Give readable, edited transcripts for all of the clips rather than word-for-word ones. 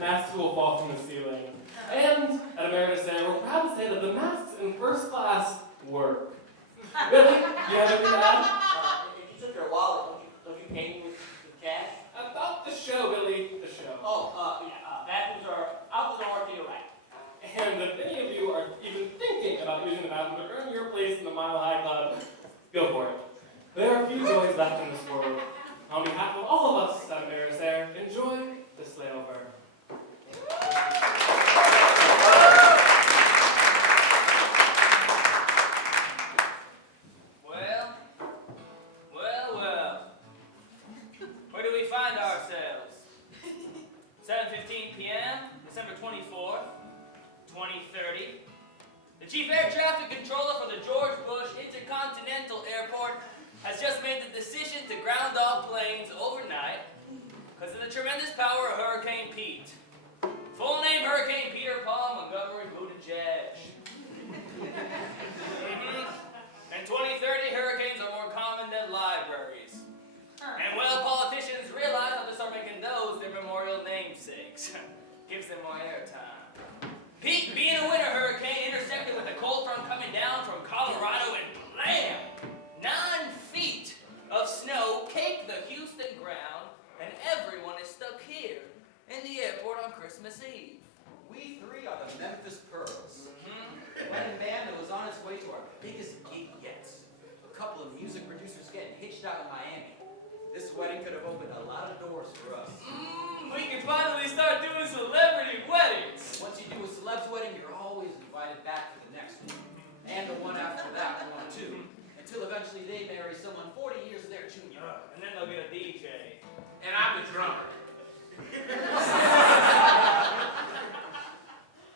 masks will fall from the ceiling. And at Meredith Center, we're proud to say that the masks in first class work. Billy, do you have anything to add? If you took your wallet, don't you pay me with cash? About the show, Billy, the show. Bathrooms are out the door to your right. And if any of you are even thinking about using the bathroom to earn your place in the Mile High Club, go for it. There are few joys left in this world. On behalf of all of us at Meredith Air, enjoy the Sleighover. Well. Where do we find ourselves? 7:15 p.m., December 24th, 2030. The Chief Air Traffic Controller for the George Bush Intercontinental Airport has just made the decision to ground all planes overnight because of the tremendous power of Hurricane Pete. Full name Hurricane Peter Paul Montgomery Buttigieg. In 2030, hurricanes are more common than libraries. And well, politicians realize how to start making those their memorial namesakes. Gives them more airtime. Pete, being a winter hurricane, intersected with a cold front coming down from Colorado, and blam! 9 feet of snow caked the Huston ground, and everyone is stuck here in the airport on Christmas Eve. We three are the Memphis Pearls. A wedding band that was on its way to our biggest gig yet. A couple of music producers getting hitched out in Miami. This wedding could have opened a lot of doors for us. We can finally start doing celebrity weddings. Once you do a celeb's wedding, you're always invited back for the next one. And the one after that one, too. Until eventually they marry someone 40 years their junior. And then they'll get a DJ. And I'm the drummer.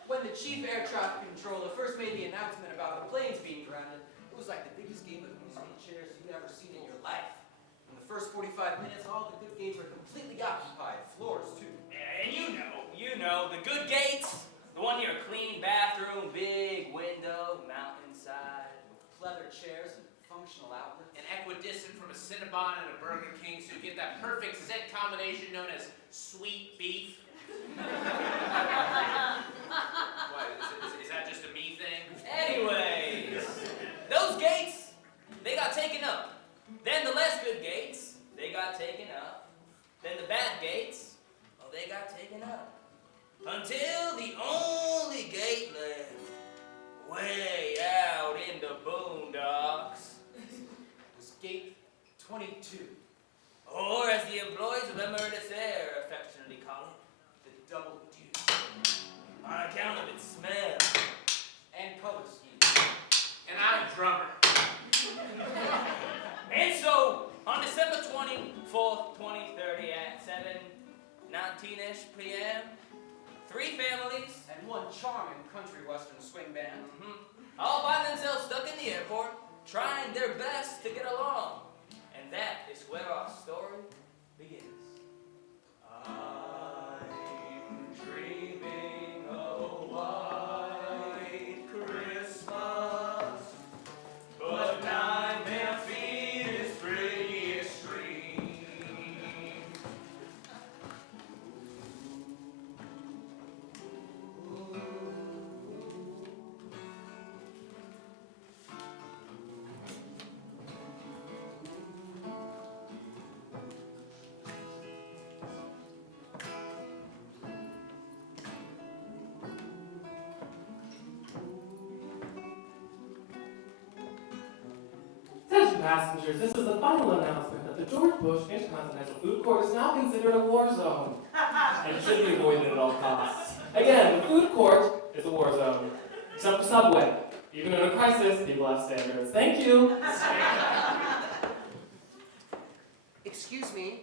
When the chief air traffic controller first made the announcement about the planes being grounded, it was like the biggest game of musical chairs you've ever seen in your life. In the first 45 minutes, all the good gates were completely occupied, floors too. And you know, the good gates, the one near a clean bathroom, big window, mountainside. Pleather chairs and functional outlets. An equidistant from a Cinnabon and a Burger King, so you get that perfect scent combination known as sweet beef. What, is that just a me thing? Anyways, those gates, they got taken up. Then the less good gates, they got taken up. Then the bad gates, oh, they got taken up. Until the only gate left, way out in the boondocks, was gate 22. or as the employees of Meredith Air affectionately call it, The double deuce. on account of its smell. And color scheme. And I'm a drummer. And so, on December 24th, 2030 at 7:19-ish p.m., 3 families, And one charming country western swing band. all find themselves stuck in the airport, trying their best to get along. And that is where our story begins. I'm dreaming a white Christmas, but nightmare feet is prettiest dream. Attention passengers, this is the final announcement that the George Bush Intercontinental Food Court is now considered a war zone. And it should be avoided at all costs. Again, the food court is a war zone. Except for Subway. Even in a crisis, people have standards. Thank you. Excuse me,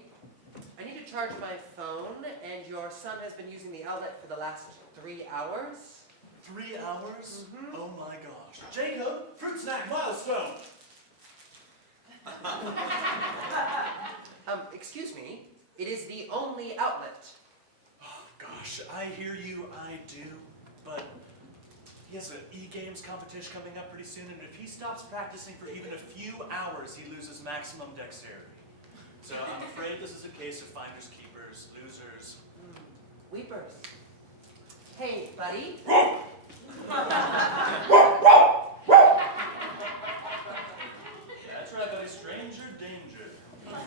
I need to charge my phone, and your son has been using the outlet for the last 3 hours. 3 hours? Oh my gosh. Jacob, fruit snack milestone. Excuse me, it is the only outlet. Oh gosh, I hear you, I do. But he has an e-games competition coming up pretty soon, and if he stops practicing for even a few hours, he loses maximum dexterity. So I'm afraid this is a case of finders keepers, losers. Weepers. Hey, buddy. That's right, buddy. Stranger danger. So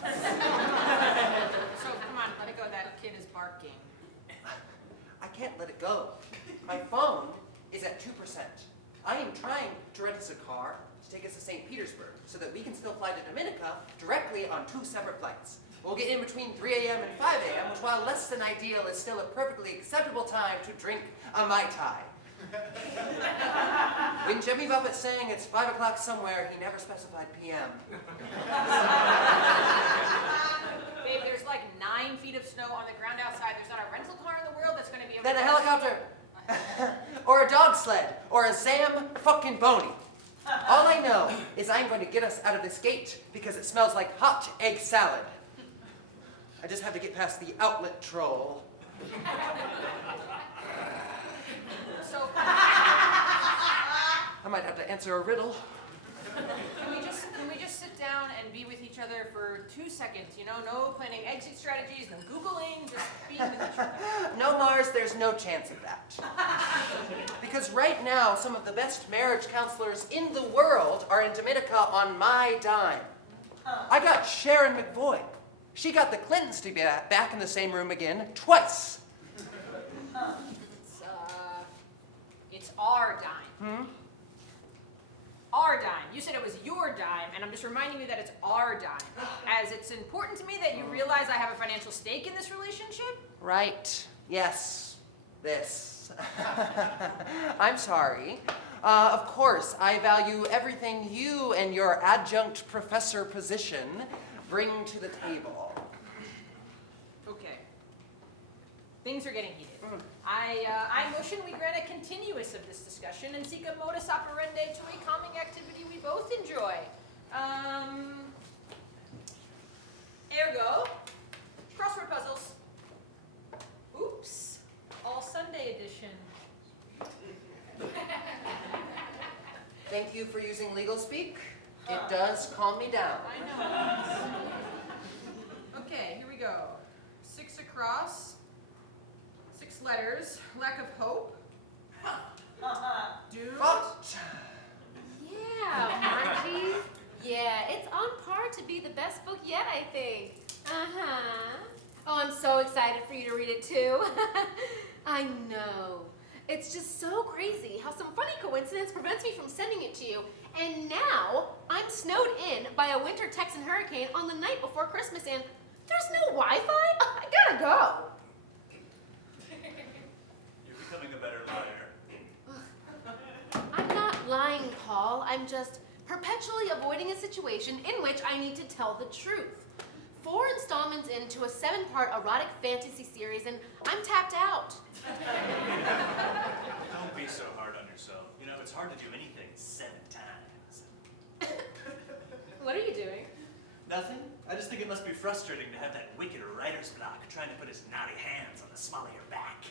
come on, let it go. That kid is barking. I can't let it go. My phone is at 2%. I am trying to rent us a car to take us to St. Petersburg so that we can still fly to Dominica directly on 2 separate flights. We'll get in between 3 a.m. and 5 a.m., which while less than ideal is still a perfectly acceptable time to drink a Mai Tai. When Jimmy Buffett sang it's 5 o'clock somewhere, he never specified PM. Babe, there's like 9 feet of snow on the ground outside. There's not a rental car in the world that's going to be able Then to... a helicopter. Or a dog sled. Or a Zam fucking Boney. All I know is I'm going to get us out of this gate because it smells like hot egg salad. I just have to get past the outlet troll. So, I might have to answer a riddle. can we just sit down and be with each other for 2 seconds? You know, no planning exit strategies, no Googling, just being with each other. No, Mars, there's no chance of that. Because right now, some of the best marriage counselors in the world are in Dominica on my dime. I got Sharon McVoy. She got the Clintons to be back in the same room again twice. It's our dime. Our dime. You said it was your dime, and I'm just reminding you that it's our dime. As it's important to me that you realize I have a financial stake in this relationship. Right. Yes. This. I'm sorry. Of course, I value everything you and your adjunct professor position bring to the table. Okay. Things are getting heated. I motion we grant a continuous of this discussion and seek a modus operandi to a calming activity we both enjoy. Ergo, crossword puzzles. Oops, all Sunday edition. Thank you for using legal speak. It does calm me down. I know. Okay, here we go. 6 across. 6 letters. Lack of hope. Doom. Fucked. Yeah, Margie. Yeah, it's on par to be the best book yet, I think. Uh-huh. Oh, I'm so excited for you to read it too. I know. It's just so crazy how some funny coincidence prevents me from sending it to you. And now I'm snowed in by a winter Texan hurricane on the night before Christmas and there's no Wi-Fi? I gotta go. You're becoming a better liar. I'm not lying, Paul. I'm just perpetually avoiding a situation in which I need to tell the truth. 4 installments into a 7-part erotic fantasy series and I'm tapped out. Don't be so hard on yourself. You know, it's hard to do anything 7 times. What are you doing? Nothing. I just think it must be frustrating to have that wicked writer's block trying to put his naughty hands on the small of your back.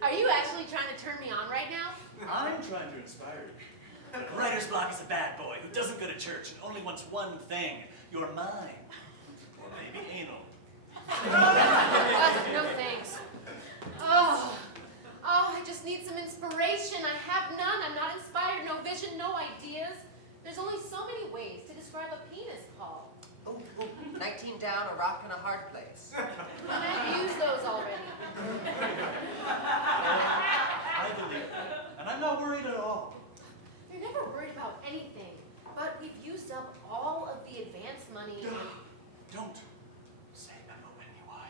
Are you actually trying to turn me on right now? I'm trying to inspire you. Writer's block is a bad boy who doesn't go to church and only wants one thing, your mind. Or maybe anal. No thanks. Oh, I just need some inspiration. I have none. I'm not inspired. No vision, no ideas. There's only so many ways to describe a penis, Paul. Ooh, 19 down, a rock in a hard place. And I've used those already. I believe that. And I'm not worried at all. You're never worried about anything. But we've used up all of the advance money. Don't say M-O-N-E-Y.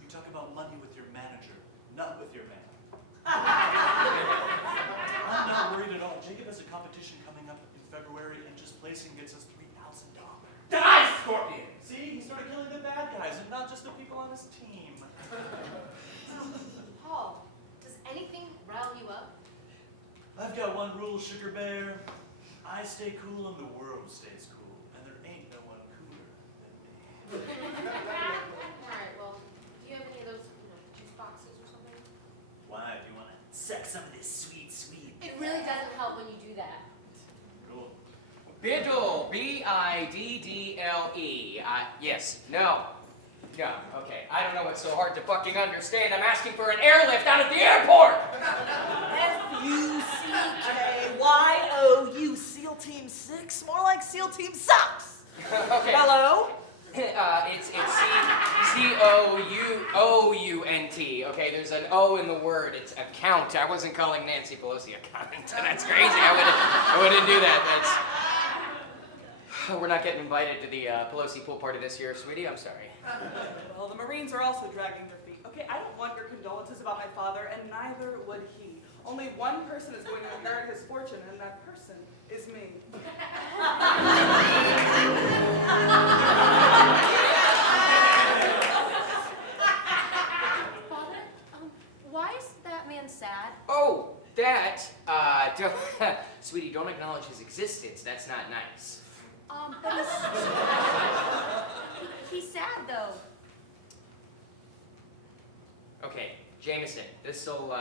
You talk about money with your manager, not with your man. I'm not worried at all. Jacob has a competition coming up in February, and just placing gets us $3,000. Die, Scorpion! See, he started killing the bad guys, and not just the people on his team. Paul, does anything rile you up? I've got one rule, Sugar Bear. I stay cool and the world stays cool. And there ain't no one cooler than me. Alright, well, do you have any of those, juice boxes or something? Why? Do you want to suck some of this sweet, sweet? It really doesn't help when you do that. Cool. Biddle, B-I-D-D-L-E. Yes, no. No, okay. I don't know what's so hard to fucking understand. I'm asking for an airlift out of the airport! F-U-C-K-Y-O-U, SEAL Team 6? More like SEAL Team Sucks! Okay. Hello? It's C-O-U-O-U-N-T. Okay, there's an O in the word. It's account. I wasn't calling Nancy Pelosi a cunt. That's crazy. I wouldn't do that. We're not getting invited to the Pelosi pool party this year, sweetie. I'm sorry. Well, the Marines are also dragging their feet. Okay, I don't want your condolences about my father, and neither would he. Only one person is going to inherit his fortune, and that person is me. Father, why is that man sad? Oh, that, sweetie, don't acknowledge his existence. That's not nice. But he's sad though. Okay, Jameson, this'll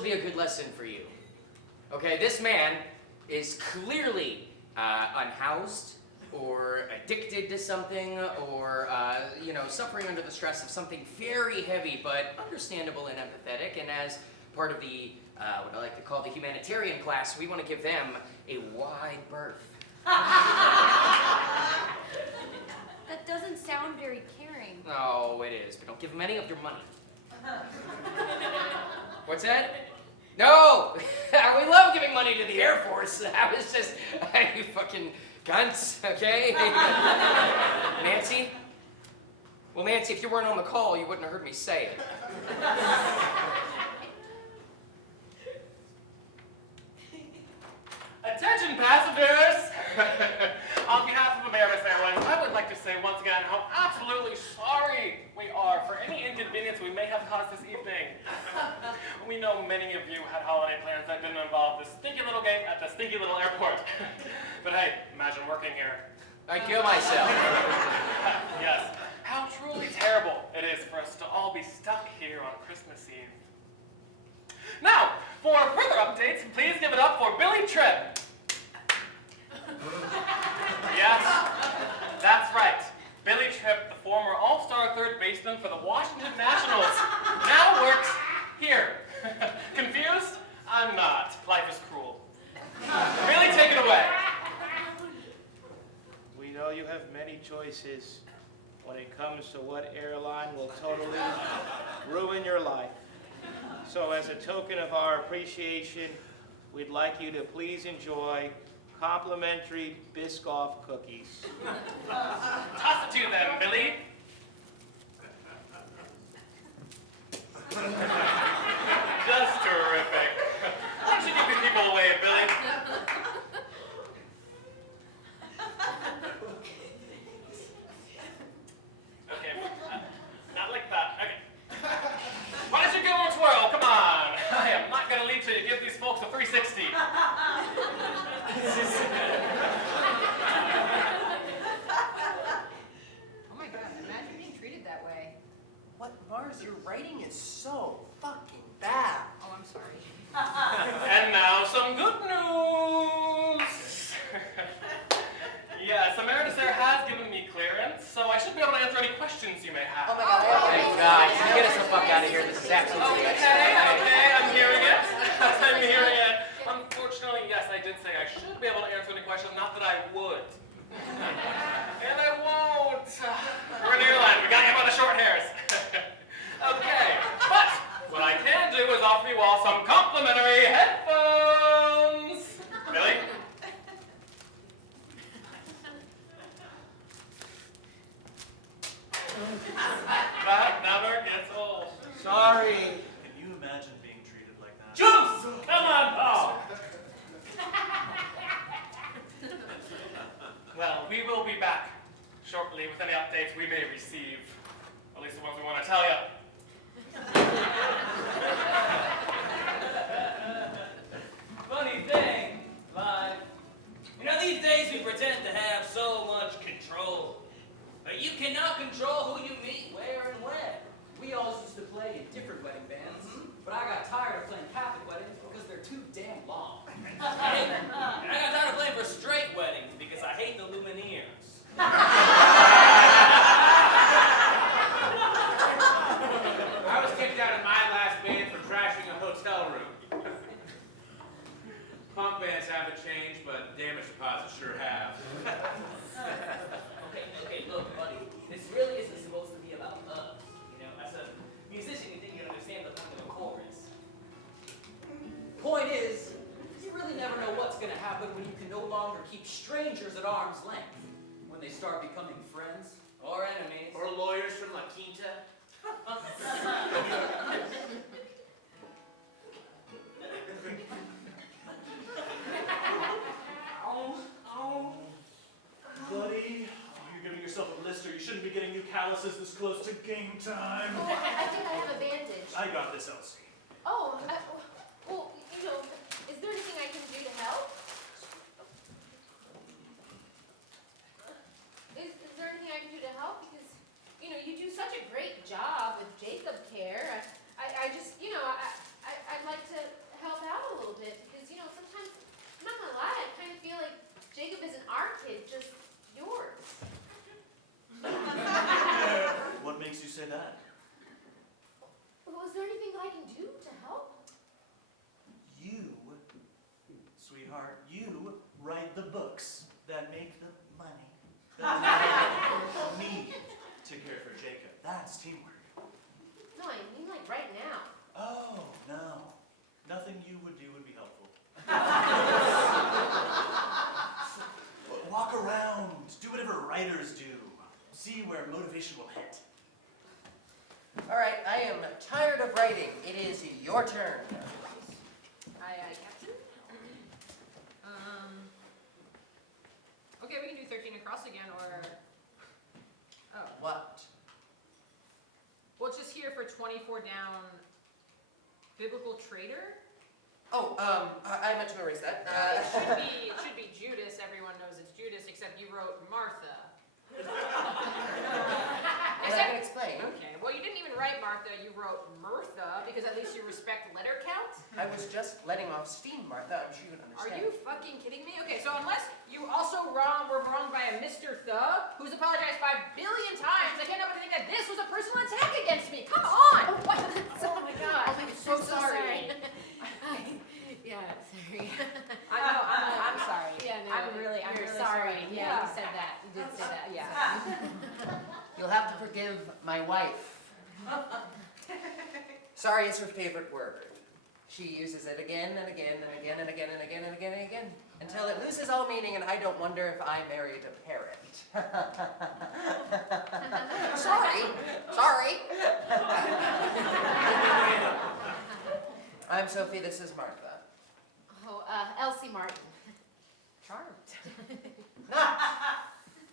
be a good lesson for you. Okay, this man is clearly unhoused or addicted to something or, suffering under the stress of something very heavy but understandable and empathetic. And as part of the, what I like to call the humanitarian class, we want to give them a wide berth. That doesn't sound very caring. Oh, it is, but don't give them any of your money. What's that? No! We love giving money to the Air Force. I was just, you fucking cunts, okay? Nancy? Well, Nancy, if you weren't on the call, you wouldn't have heard me say it. Attention passengers! On behalf of American Airlines, I would like to say once again how absolutely sorry we are for any inconvenience we may have caused this evening. We know many of you had holiday plans that didn't involve the stinky little gate at the stinky little airport. But hey, imagine working here. I'd kill myself. Yes, how truly terrible it is for us to all be stuck here on Christmas Eve. Now, for further updates, please give it up for Billy Tripp. Yes, that's right. Billy Tripp, the former all-star third baseman for the Washington Nationals, now works here. Confused? I'm not. Life is cruel. Billy, take it away. We know you have many choices when it comes to what airline will totally ruin your life. So as a token of our appreciation, we'd like you to please enjoy complimentary Biscoff cookies. Toss it to them, Billy. Just terrific. Why don't you give these people a wave, Billy? Okay, not like that. Okay. Why don't you give them a twirl? Come on. I am not going to leave till you give these folks a 360. Oh my god, imagine being treated that way. What, Mars? Your writing is so fucking bad. Oh, I'm sorry. And now some good news. Yes, Meredith has given me clearance, so I should be able to answer any questions you may have. Oh my god, Thank God. Can you get us the fuck out of here? This is absolutely Okay, I'm hearing it. I'm hearing it. Unfortunately, yes, I did say I should be able to answer any questions, not that I would. And I won't. We're an airline, we gotta get by the short hairs. Okay, but what I can do is offer you all some complimentary headphones. Billy? That never gets old. Sorry. Can you imagine being treated like that? Juice! Come on, Paul! Well, we will be back shortly with any updates we may receive. At least the ones we want to tell you. Funny thing, live. These days we pretend to have so much control. But you cannot control who you meet, where, and when. We all used to play in different wedding bands, but I got tired of playing Catholic weddings because they're too damn long. And I got tired of playing for straight weddings because I hate the Lumineers. changed, but damage deposits sure have. Okay, look, buddy. This really isn't supposed to be about us. You know, as a musician, you think you understand the point of a chorus. Point is, you really never know what's going to happen when you can no longer keep strangers at arm's length. When they start becoming friends. Or enemies. Or lawyers from La Quinta. Buddy, you're giving yourself a blister. You shouldn't be getting new calluses this close to game time. Oh, I think I have a bandage. I got this, Elsie. Oh, well, you know, is there anything I can do to help? Is there anything I can do to help? Because, you know, you do such a great job with Jacob care. I just, you know, I'd like to help out a little bit because, you know, sometimes, I'm not gonna lie, I kind of feel like Jacob isn't our kid, just yours. What makes you say that? Well, is there anything that I can do to help? You, sweetheart, you write the books that make the money that we need to care for Jacob. That's teamwork. No, I mean like right now. Oh, no. Nothing you would do would be helpful. Walk around. Do whatever writers do. See where motivation will head. All right, I am tired of writing. It is your turn. Aye, Captain. Okay, we can do 13 across again, or... Oh. What? Well, it's just here for 24 down biblical trader. Oh, I meant to erase that. It should be Judas. Everyone knows it's Judas, except you wrote Martha. Well, I can explain. Okay, well, you didn't even write Martha. You wrote Mirtha, because at least you respect letter count. I was just letting off steam, Martha. I'm sure you would Are understand. you fucking kidding me? Okay, so unless you also were wronged by a Mr. Thug, who's apologized 5 billion times, I can't help but think that this was a personal attack against me. Come on! Oh, what? Oh my God. Oh, I'm so sorry. Yeah, sorry. I know, I'm sorry. Yeah, no, I'm really sorry. Yeah, you said that. You did say that. Yeah. You'll have to forgive my wife. Sorry is her favorite word. She uses it again and again and again and again and again and again and again until it loses all meaning, and I don't wonder if I married a parrot. Sorry. I'm Sophie, this is Martha. Oh, Elsie Martin. Charmed.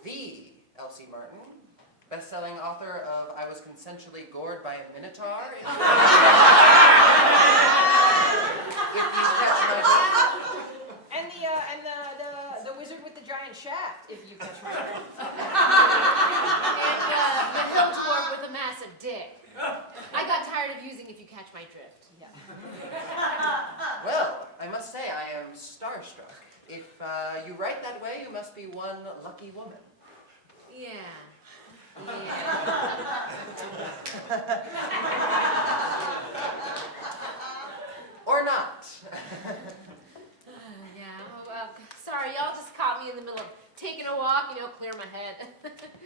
The Elsie Martin, best-selling author of I Was Consensually Gored by a Minotaur. If you catch my drift. And the wizard with the giant shaft, if you catch my drift. And the hill dwarf with a massive dick. I got tired of using if you catch my drift. Yeah. Well, I must say I am starstruck. If you write that way, you must be one lucky woman. Yeah. Or not. Yeah. Well, sorry, y'all just caught me in the middle of taking a walk, you know, clear my head.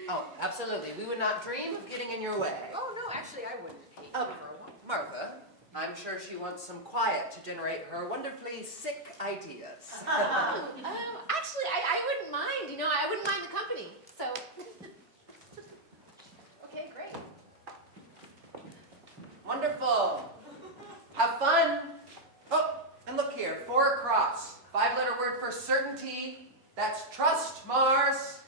Oh, absolutely. We would not dream of getting in your way. Oh, no, actually, I wouldn't hate Oh, you for a while. Martha, I'm sure she wants some quiet to generate her wonderfully sick ideas. Actually, I wouldn't mind, you know, I wouldn't mind the company, so. Okay, great. Wonderful. Have fun. Oh, and look here, 4 across. 5-letter word for certainty. That's trust, Mars.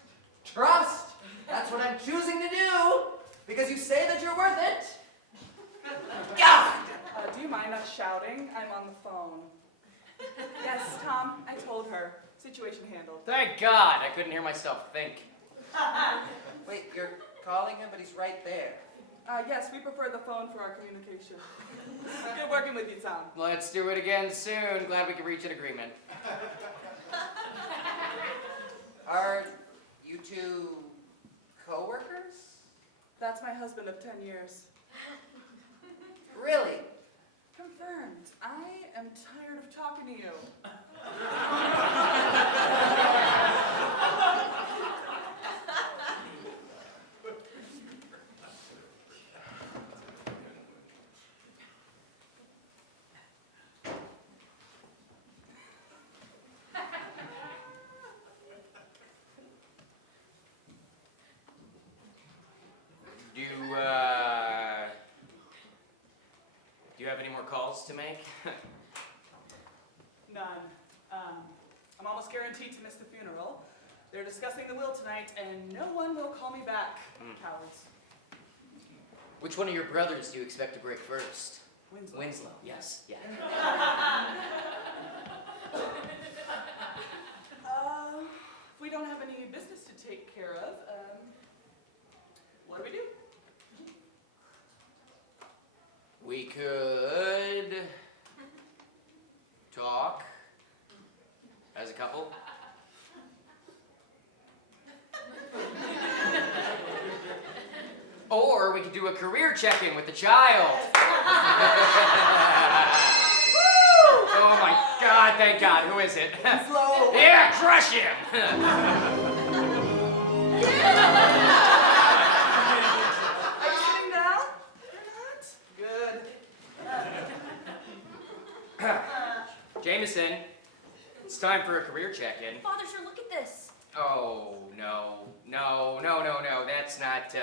Trust. That's what I'm choosing to do because you say that you're worth it. God. Do you mind us shouting? I'm on the phone. Yes, Tom, I told her. Situation handled. Thank God, I couldn't hear myself think. Wait, you're calling him, but he's right there. Yes, we prefer the phone for our communication. Good working with you, Tom. Let's do it again soon. Glad we could reach an agreement. Are you two co-workers? That's my husband of 10 years. Really? Confirmed. I am tired of talking to you. Do you have any more calls to make? None. I'm almost guaranteed to miss the funeral. They're discussing the will tonight, and no one will call me back. Cowards. Which one of your brothers do you expect to break first? Winslow. Yes. Yeah. If we don't have any business to take care of, what do we do? We could talk as a couple. Or we could do a career check-in with the child. Oh my God, thank God. Who is it? Slow. Yeah, crush him. Are you sitting down? You're not? Good. Jameson, it's time for a career check-in. Father, sure, look at this. Oh, no, that's not,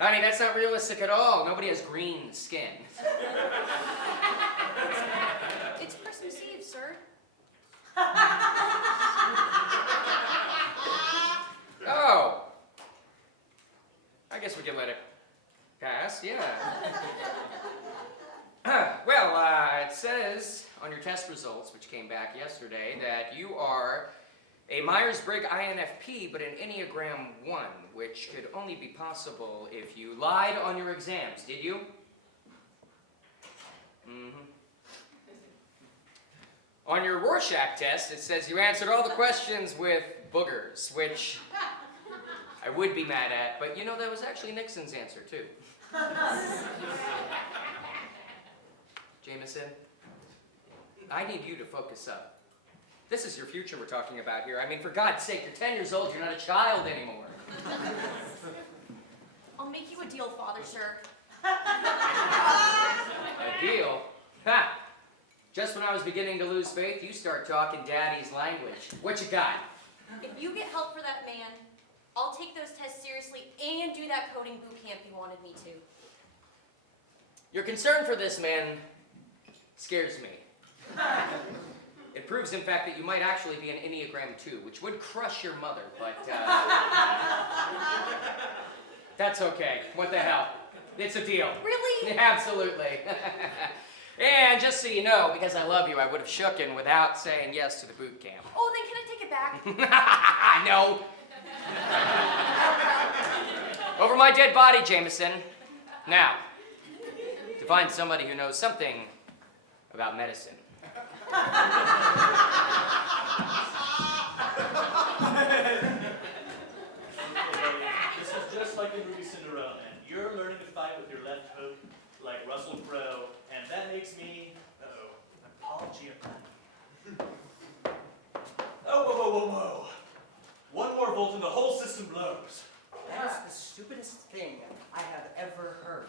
honey, that's not realistic at all. Nobody has green skin. It's Christmas Eve, sir. Oh. I guess we can let it pass, yeah. Well, it says on your test results, which came back yesterday, that you are a Myers-Briggs INFP, but an Enneagram 1, which could only be possible if you lied on your exams. Did you? Mm-hmm. On your Rorschach test, it says you answered all the questions with boogers, which I would be mad at, but you know, that was actually Nixon's answer, too. Jameson, I need you to focus up. This is your future we're talking about here. I mean, for God's sake, you're 10 years old, you're not a child anymore. I'll make you a deal, Father, sir. A deal? Ha! Just when I was beginning to lose faith, you start talking Daddy's language. What you got? If you get help for that man, I'll take those tests seriously and do that coding boot camp you wanted me to. Your concern for this man scares me. It proves, in fact, that you might actually be an Enneagram 2, which would crush your mother, but, that's okay. What the hell? It's a deal. Really? Absolutely. And just so you know, because I love you, I would have shooken without saying yes to the boot camp. Oh, then can I take it back? No. Over my dead body, Jameson. Now, to find somebody who knows something about medicine. This is just like the movie Cinderella, man. You're learning to fight with your left hook like Russell Crowe, and that makes me, Paul Giamatti. Oh, whoa. One more volt and the whole system blows. That is the stupidest thing I have ever heard.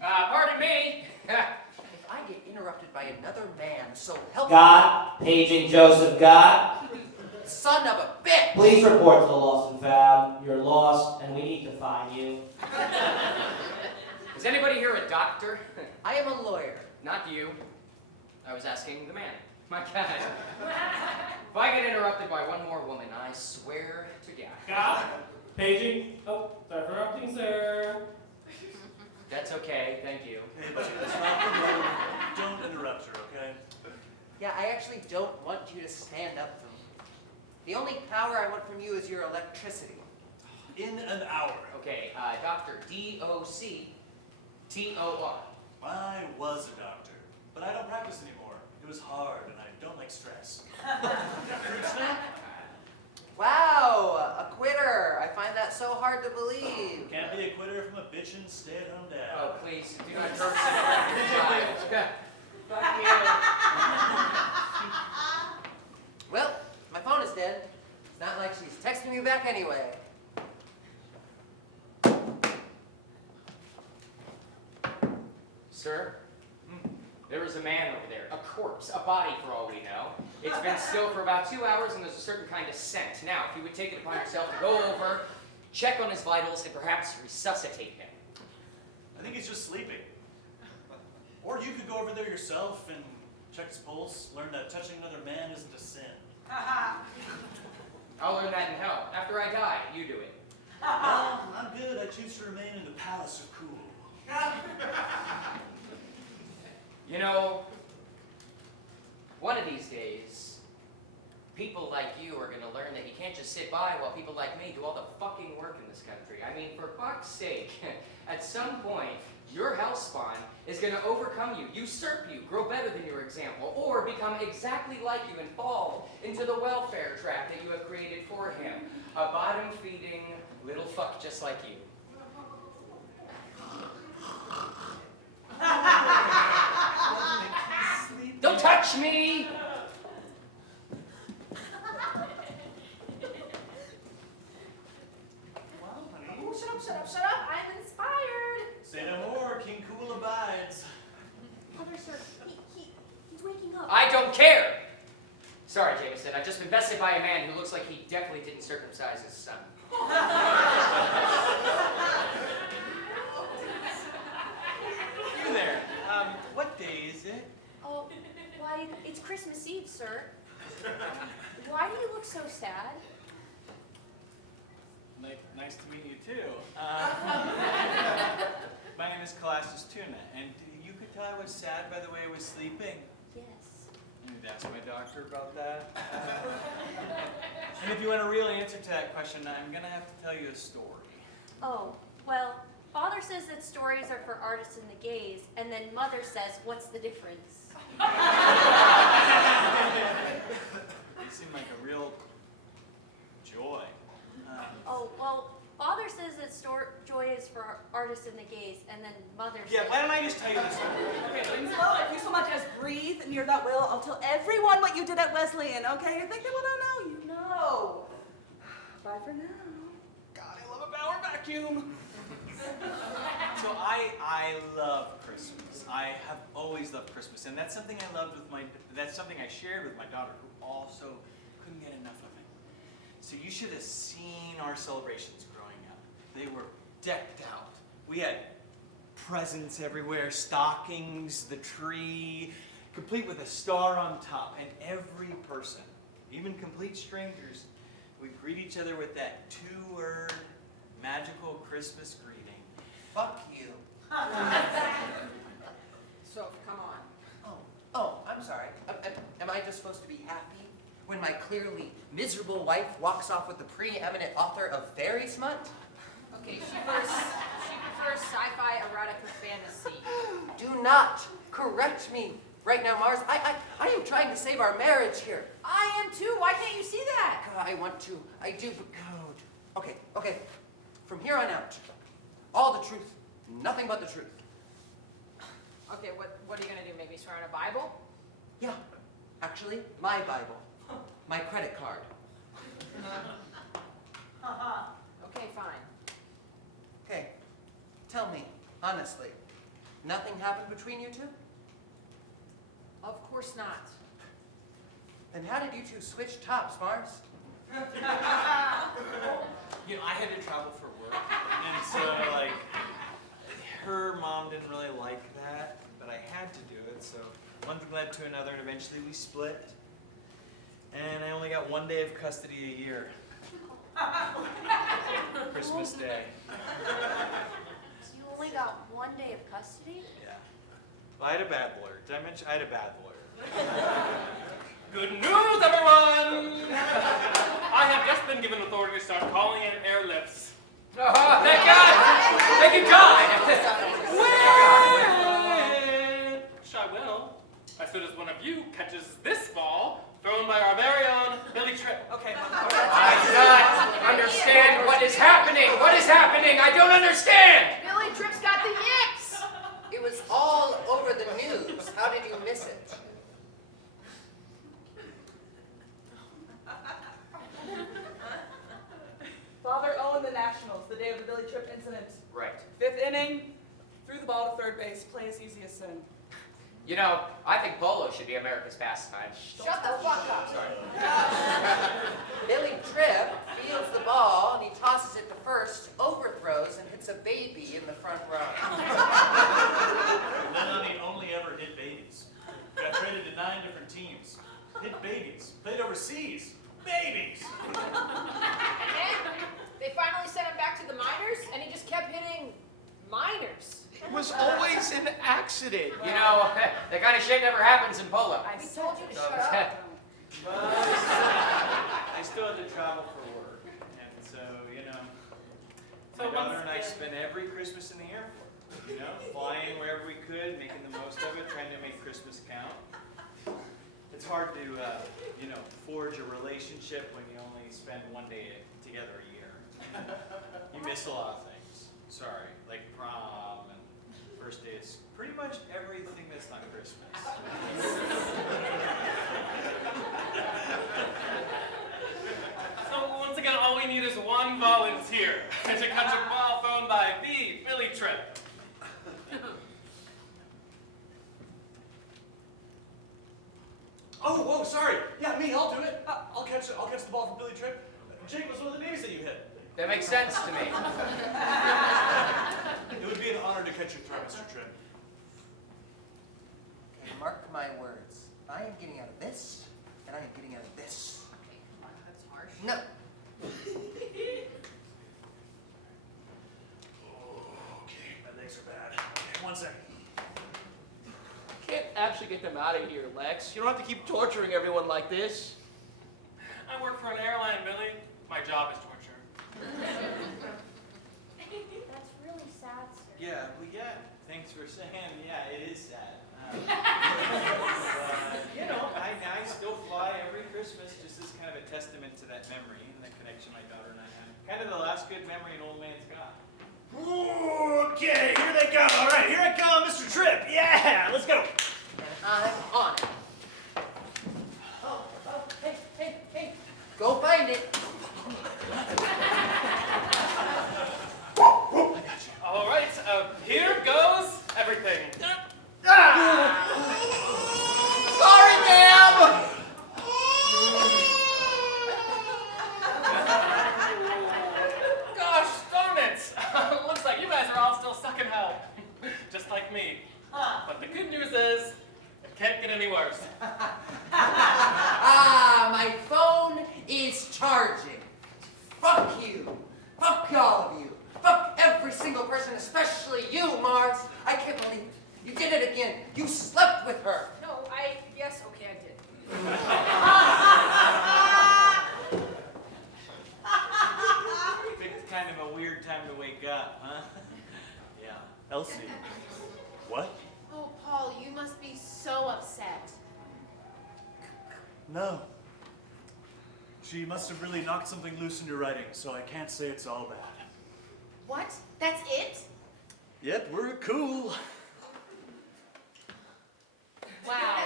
Pardon me. If I get interrupted by another man, so help Gott, paging Joseph Gott. Son of a bitch! Please report to the Lost and Found. You're lost, and we need to find you. Is anybody here a doctor? I am a lawyer. Not you. I was asking the man. My God. If I get interrupted by one more woman, I swear to God. Gott, paging. Oh, sorry for interrupting, sir. That's okay, thank you. Hey, buddy, that's not the move. Don't interrupt her, okay? Yeah, I actually don't want you to stand up for me. The only power I want from you is your electricity. In an hour. Okay, Dr. D-O-C-T-O-R. I was a doctor, but I don't practice anymore. It was hard, and I don't like stress. Fruit snack? Wow, a quitter. I find that so hard to believe. Can't be a quitter from a bitchin' stay-at-home dad. Oh, please, do not jerk your child. Fuck you. Well, my phone is dead. It's not like she's texting me back anyway. Sir, there is a man over there, a corpse, a body for all we know. It's been still for about 2 hours and there's a certain kind of scent. Now, if you would take it upon yourself to go over, check on his vitals, and perhaps resuscitate him. I think he's just sleeping. Or you could go over there yourself and check his pulse, learn that touching another man isn't a sin. I'll learn that in hell. After I die, you do it. No, I'm good. I choose to remain in the palace of cool. You know, one of these days, people like you are going to learn that you can't just sit by while people like me do all the fucking work in this country. I mean, for fuck's sake, at some point, your house spawn is going to overcome you, usurp you, grow better than your example, or become exactly like you and fall into the welfare trap that you have created for him. A bottom-feeding little fuck just like you. Don't touch me! Well, honey. Oh, shut up, shut up, shut up. I'm inspired. Say no more. King Cool abides. Mother, sir, he's waking up. I don't care! Sorry, Jameson. I've just been bested by a man who looks like he definitely didn't circumcise his son. You there. What day is it? Oh, why, it's Christmas Eve, sir. Why do you look so sad? Nice to meet you too. My name is Colossus Tuna, and you could tell I was sad by the way I was sleeping. Yes. You need to ask my doctor about that. And if you want a real answer to that question, I'm gonna have to tell you a story. Oh, well, Father says that stories are for artists and the gays, and then Mother says, what's the difference? You seem like a real joy. Oh, well, Father says that joy is for artists and the gays, and then Mother Yeah, says... why don't I just tell you the story? Okay, Winslow, if you so much as breathe near that will, I'll tell everyone what you did at Wesleyan, okay? You think they want to know? You know. Bye for now. God, I love a Bauer vacuum. So I love Christmas. I have always loved Christmas, and that's something that's something I shared with my daughter, who also couldn't get enough of it. So you should have seen our celebrations growing up. They were decked out. We had presents everywhere, stockings, the tree, complete with a star on top, and every person, even complete strangers, would greet each other with that 2-word magical Christmas greeting. Fuck you. So, come on. Oh, I'm sorry. Am I just supposed to be happy when my clearly miserable wife walks off with the preeminent author of fairy smut? Okay, she prefers sci-fi erotica fantasy. Do not correct me right now, Mars. I am trying to save our marriage here. I am too. Why can't you see that? I want to. I do, but code. Okay. From here on out, all the truth, nothing but the truth. Okay, what are you gonna do? Make me swear on a Bible? Yeah, actually, my Bible, my credit card. Okay, fine. Okay, tell me, honestly, nothing happened between you two? Of course not. Then how did you two switch tops, Mars? You know, I had to travel for work, and so, like, her mom didn't really like that, but I had to do it, so one thing led to another, and eventually we split. And I only got 1 day of custody a year. Christmas Day. So you only got 1 day of custody? Yeah. Well, I had a bad lawyer. Did I mention I had a bad lawyer? Good news, everyone! I have just been given authority to start calling in airlifts. Oh, thank God! Thank you, God! Which I will, as soon as one of you catches this ball thrown by our very own Billy Tripp. Okay, I happening? I don't understand! Billy Tripp's got the yips! It was all over the news. How did you miss it? Father Owen the Nationals, the day of the Billy Tripp incident. Right. 5th inning, threw the ball to third base, play as easy as sin. You know, I think polo should be America's pastime. Shut the fuck up. Sorry. Billy Tripp fields the ball and he tosses it to first, overthrows, and hits a baby in the front row. Lennon only ever hit babies. Got traded to 9 different teams. Hit babies. Played overseas. Babies! And they finally sent him back to the minors, and he just kept hitting minors. It was always an accident. You know, that kind of shit never happens in polo. I told you to So, shut up. But I still had to travel for work. And so, you know, my daughter and I spent every Christmas in the airport. You know, flying wherever we could, making the most of it, trying to make Christmas count. It's hard to, you know, forge a relationship when you only spend one day together a year. You miss a lot of things. Sorry, like prom and first day is pretty much everything that's not Christmas. So once again, all we need is one volunteer to catch a ball thrown by the Billy Tripp. Oh, sorry. Yeah, me. I'll do it. I'll catch the ball from Billy Tripp. Jake was one of the babies that you hit. That makes sense to me. It would be an honor to catch your throw, Mr. Tripp. Okay, mark my words. I am getting out of this, and I am getting out of this. Okay, come on, that's harsh. No. Okay, my legs are bad. Okay, 1 second. Can't actually get them out of here, Lex. You don't have to keep torturing everyone like this. I work for an airline, Billy. My job is torture. That's really sad, sir. Yeah, thanks for saying, yeah, it is sad. You know, I still fly every Christmas just as kind of a testament to that memory and the connection my daughter and I have. Kind of the last good memory an old man's got. Okay, here they go. All right, here I come, Mr. Tripp. Yeah, let's go. And I'm on it. Oh, hey. Go find it. All right, here goes everything. Sorry, ma'am. Gosh darn it! Looks like you guys are all still stuck in hell. Just like me. But the good news is, it can't get any worse. My phone is charging. Fuck you. Fuck all of you. Fuck every single person, especially you, Mars. I can't believe it. You did it again. You slept with her. No, yes, okay, I did. Picked kind of a weird time to wake up, huh? Yeah. Elsie. What? Oh, Paul, you must be so upset. No. She must have really knocked something loose in your writing, so I can't say it's all bad. What? That's it? Yep, we're cool. Wow.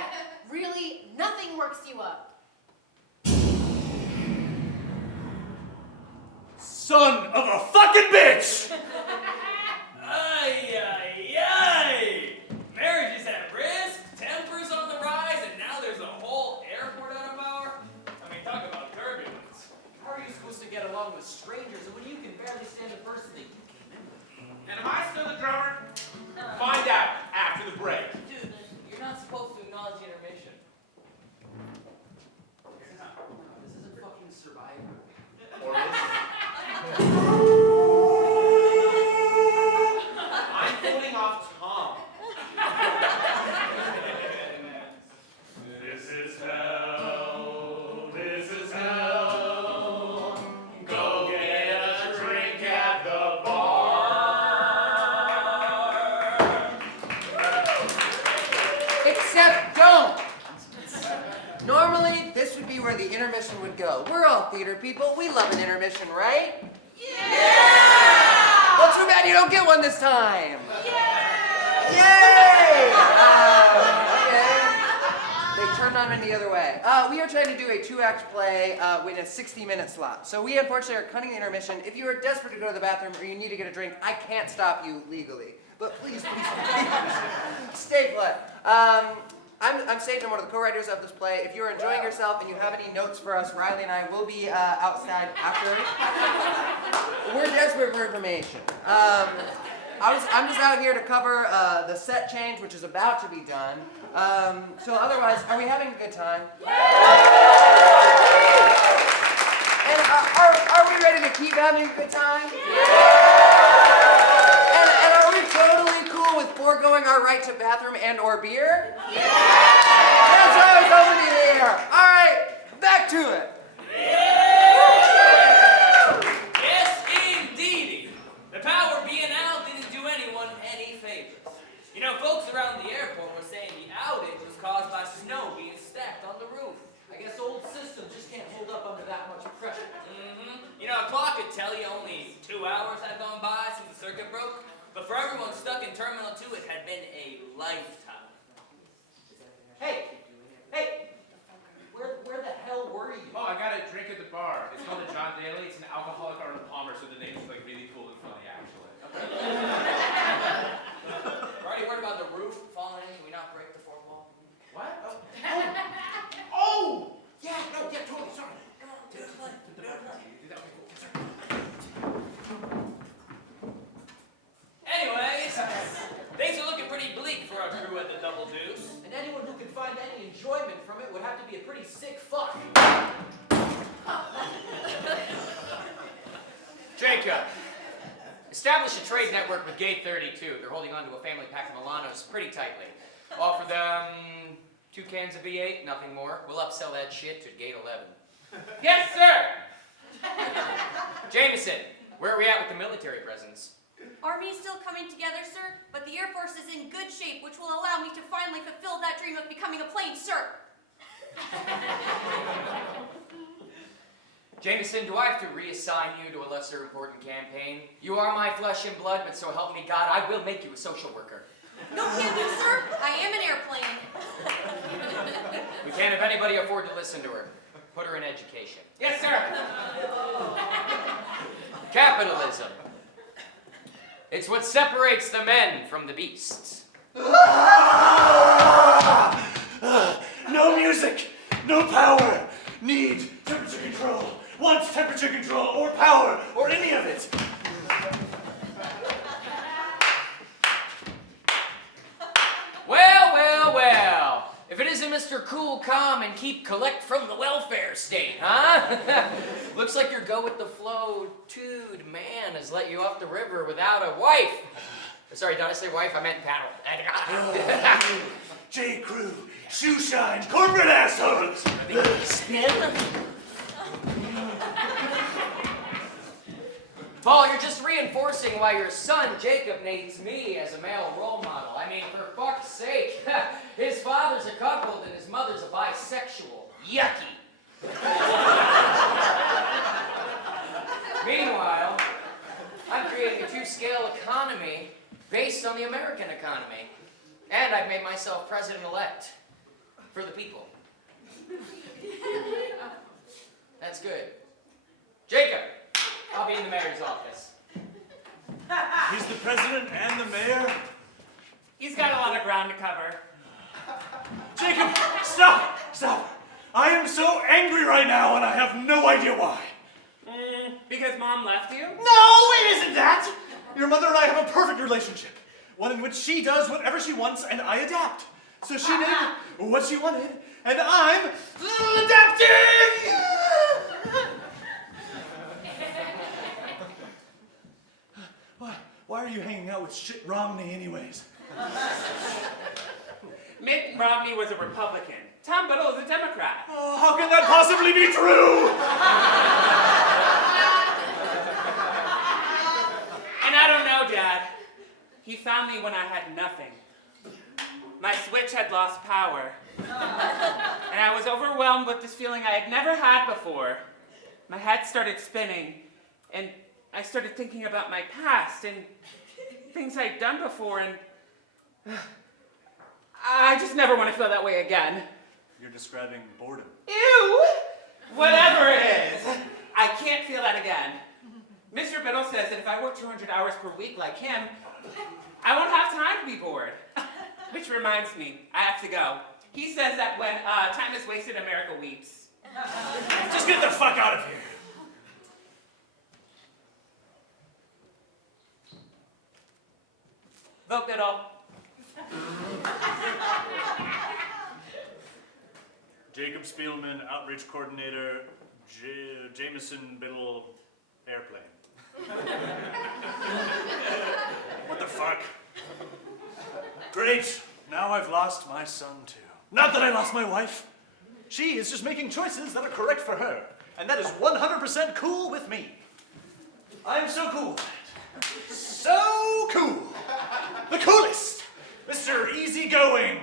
Really? Nothing works you up. Son of a fucking bitch! Ay, ay, ay! Marriage is at risk, tempers on the rise, and now there's a whole airport out of power? I mean, talk about turbulence. How are you supposed to get along with strangers when you can barely stand the person that you came in with? And am I still the drummer? Find out after the break. Dude, you're not supposed to acknowledge intermission. This isn't fucking Survivor. Or is it? I'm pulling off Tom. This is hell. This is hell. Go get a drink at the bar. Except don't. Normally, this would be where the intermission would go. We're all theater people. We love an intermission, right? Yeah! bad you don't get one this time. Yay! Okay. They turned on me the other way. We are trying to do a 2-act play in a 60-minute slot. So we unfortunately are cutting the intermission. If you are desperate to go to the bathroom or you need to get a drink, I can't stop you legally. But please, stay put. I'm Satan, I'm one of the co-writers of this play. If you're enjoying yourself and you have any notes for us, Riley and I will be outside after. We're desperate for information. I'm just out here to cover the set change, which is about to be done. So otherwise, are we having a good time? And are we ready to keep having a good time? And are we totally cool with foregoing our right to bathroom and or beer? That's always open in the air. All right, back to it. Yes, indeedy. The power being out didn't do anyone any favors. You know, folks around the airport were saying the outage was caused by snow being stacked on the roof. I guess old systems just can't hold up under that much pressure. You know, a clock could tell you only 2 hours had gone by since the circuit broke, but for everyone stuck in Terminal 2, it had been a lifetime. Hey! Where the hell were you? Oh, I got a drink at the bar. It's called the John Daly. It's an alcoholic Arnold Palmer, so the name is like really cool and funny, actually. Already heard about the roof falling in? Can we not break the fourth wall? What? Oh! Yeah, totally, sorry. Come on, do it, play. Anyways, things are looking pretty bleak for our crew at the Double Deuce. And anyone who can find any enjoyment from it would have to be a pretty sick fuck. Jacob, establish a trade network with Gate 32. They're holding on to a family pack of Milanos pretty tightly. Offer them 2 cans of V8, nothing more. We'll upsell that shit to Gate 11. Yes, sir! Jameson, where are we at with the military presence? Army is still coming together, sir, but the Air Force is in good shape, which will allow me to finally fulfill that dream of becoming a plane, sir. Jameson, do I have to reassign you to a lesser important campaign? You are my flesh and blood, but so help me God, I will make you a social worker. No can do, sir. I am an airplane. We can't have anybody afford to listen to her. Put her in education. Yes, sir! Capitalism. It's what separates the men from the beasts. No music, no power. Need temperature control. Want temperature control or power or any of it. Well. If it isn't Mr. Cool, Calm, and collect from the welfare state, huh? Looks like your go-with-the-flow dude man has let you off the river without a wife. Sorry, did I say wife? I meant paddle. J. Crew, shoe shine, corporate assholes. Paul, you're just reinforcing why your son, Jacob, needs me as a male role model. I mean, for fuck's sake, his father's a cuckold and his mother's a bisexual. Yucky. Meanwhile, I'm creating a 2-scale economy based on the American economy. And I've made myself president-elect for the people. That's good. Jacob, I'll be in the mayor's office. He's the president and the mayor. He's got a lot of ground to cover. Jacob, stop! I am so angry right now and I have no idea why. Because Mom left you? No, it isn't that! Your mother and I have a perfect relationship. One in which she does whatever she wants and I adapt. So she did what she wanted and I'm adapting! Why are you hanging out with shit Romney anyways? Mitt Romney was a Republican. Tom Biddle is a Democrat. Oh, how can that possibly be true? And I don't know, Dad. He found me when I had nothing. My switch had lost power. And I was overwhelmed with this feeling I had never had before. My head started spinning, and I started thinking about my past and things I'd done before, and I just never want to feel that way again. You're describing boredom. Ew! Whatever it is, I can't feel that again. Mr. Biddle says that if I work 200 hours per week like him, I won't have time to be bored. Which reminds me, I have to go. He says that when time is wasted, America weeps. Just get the fuck out of here. Vote Biddle. Jacob Spielman, Outreach Coordinator, Jameson Biddle, Airplane. What the fuck? Great. Now I've lost my son too. Not that I lost my wife. She is just making choices that are correct for her. And that is 100% cool with me. I am so cool. So cool. The coolest. Mr. Easygoing.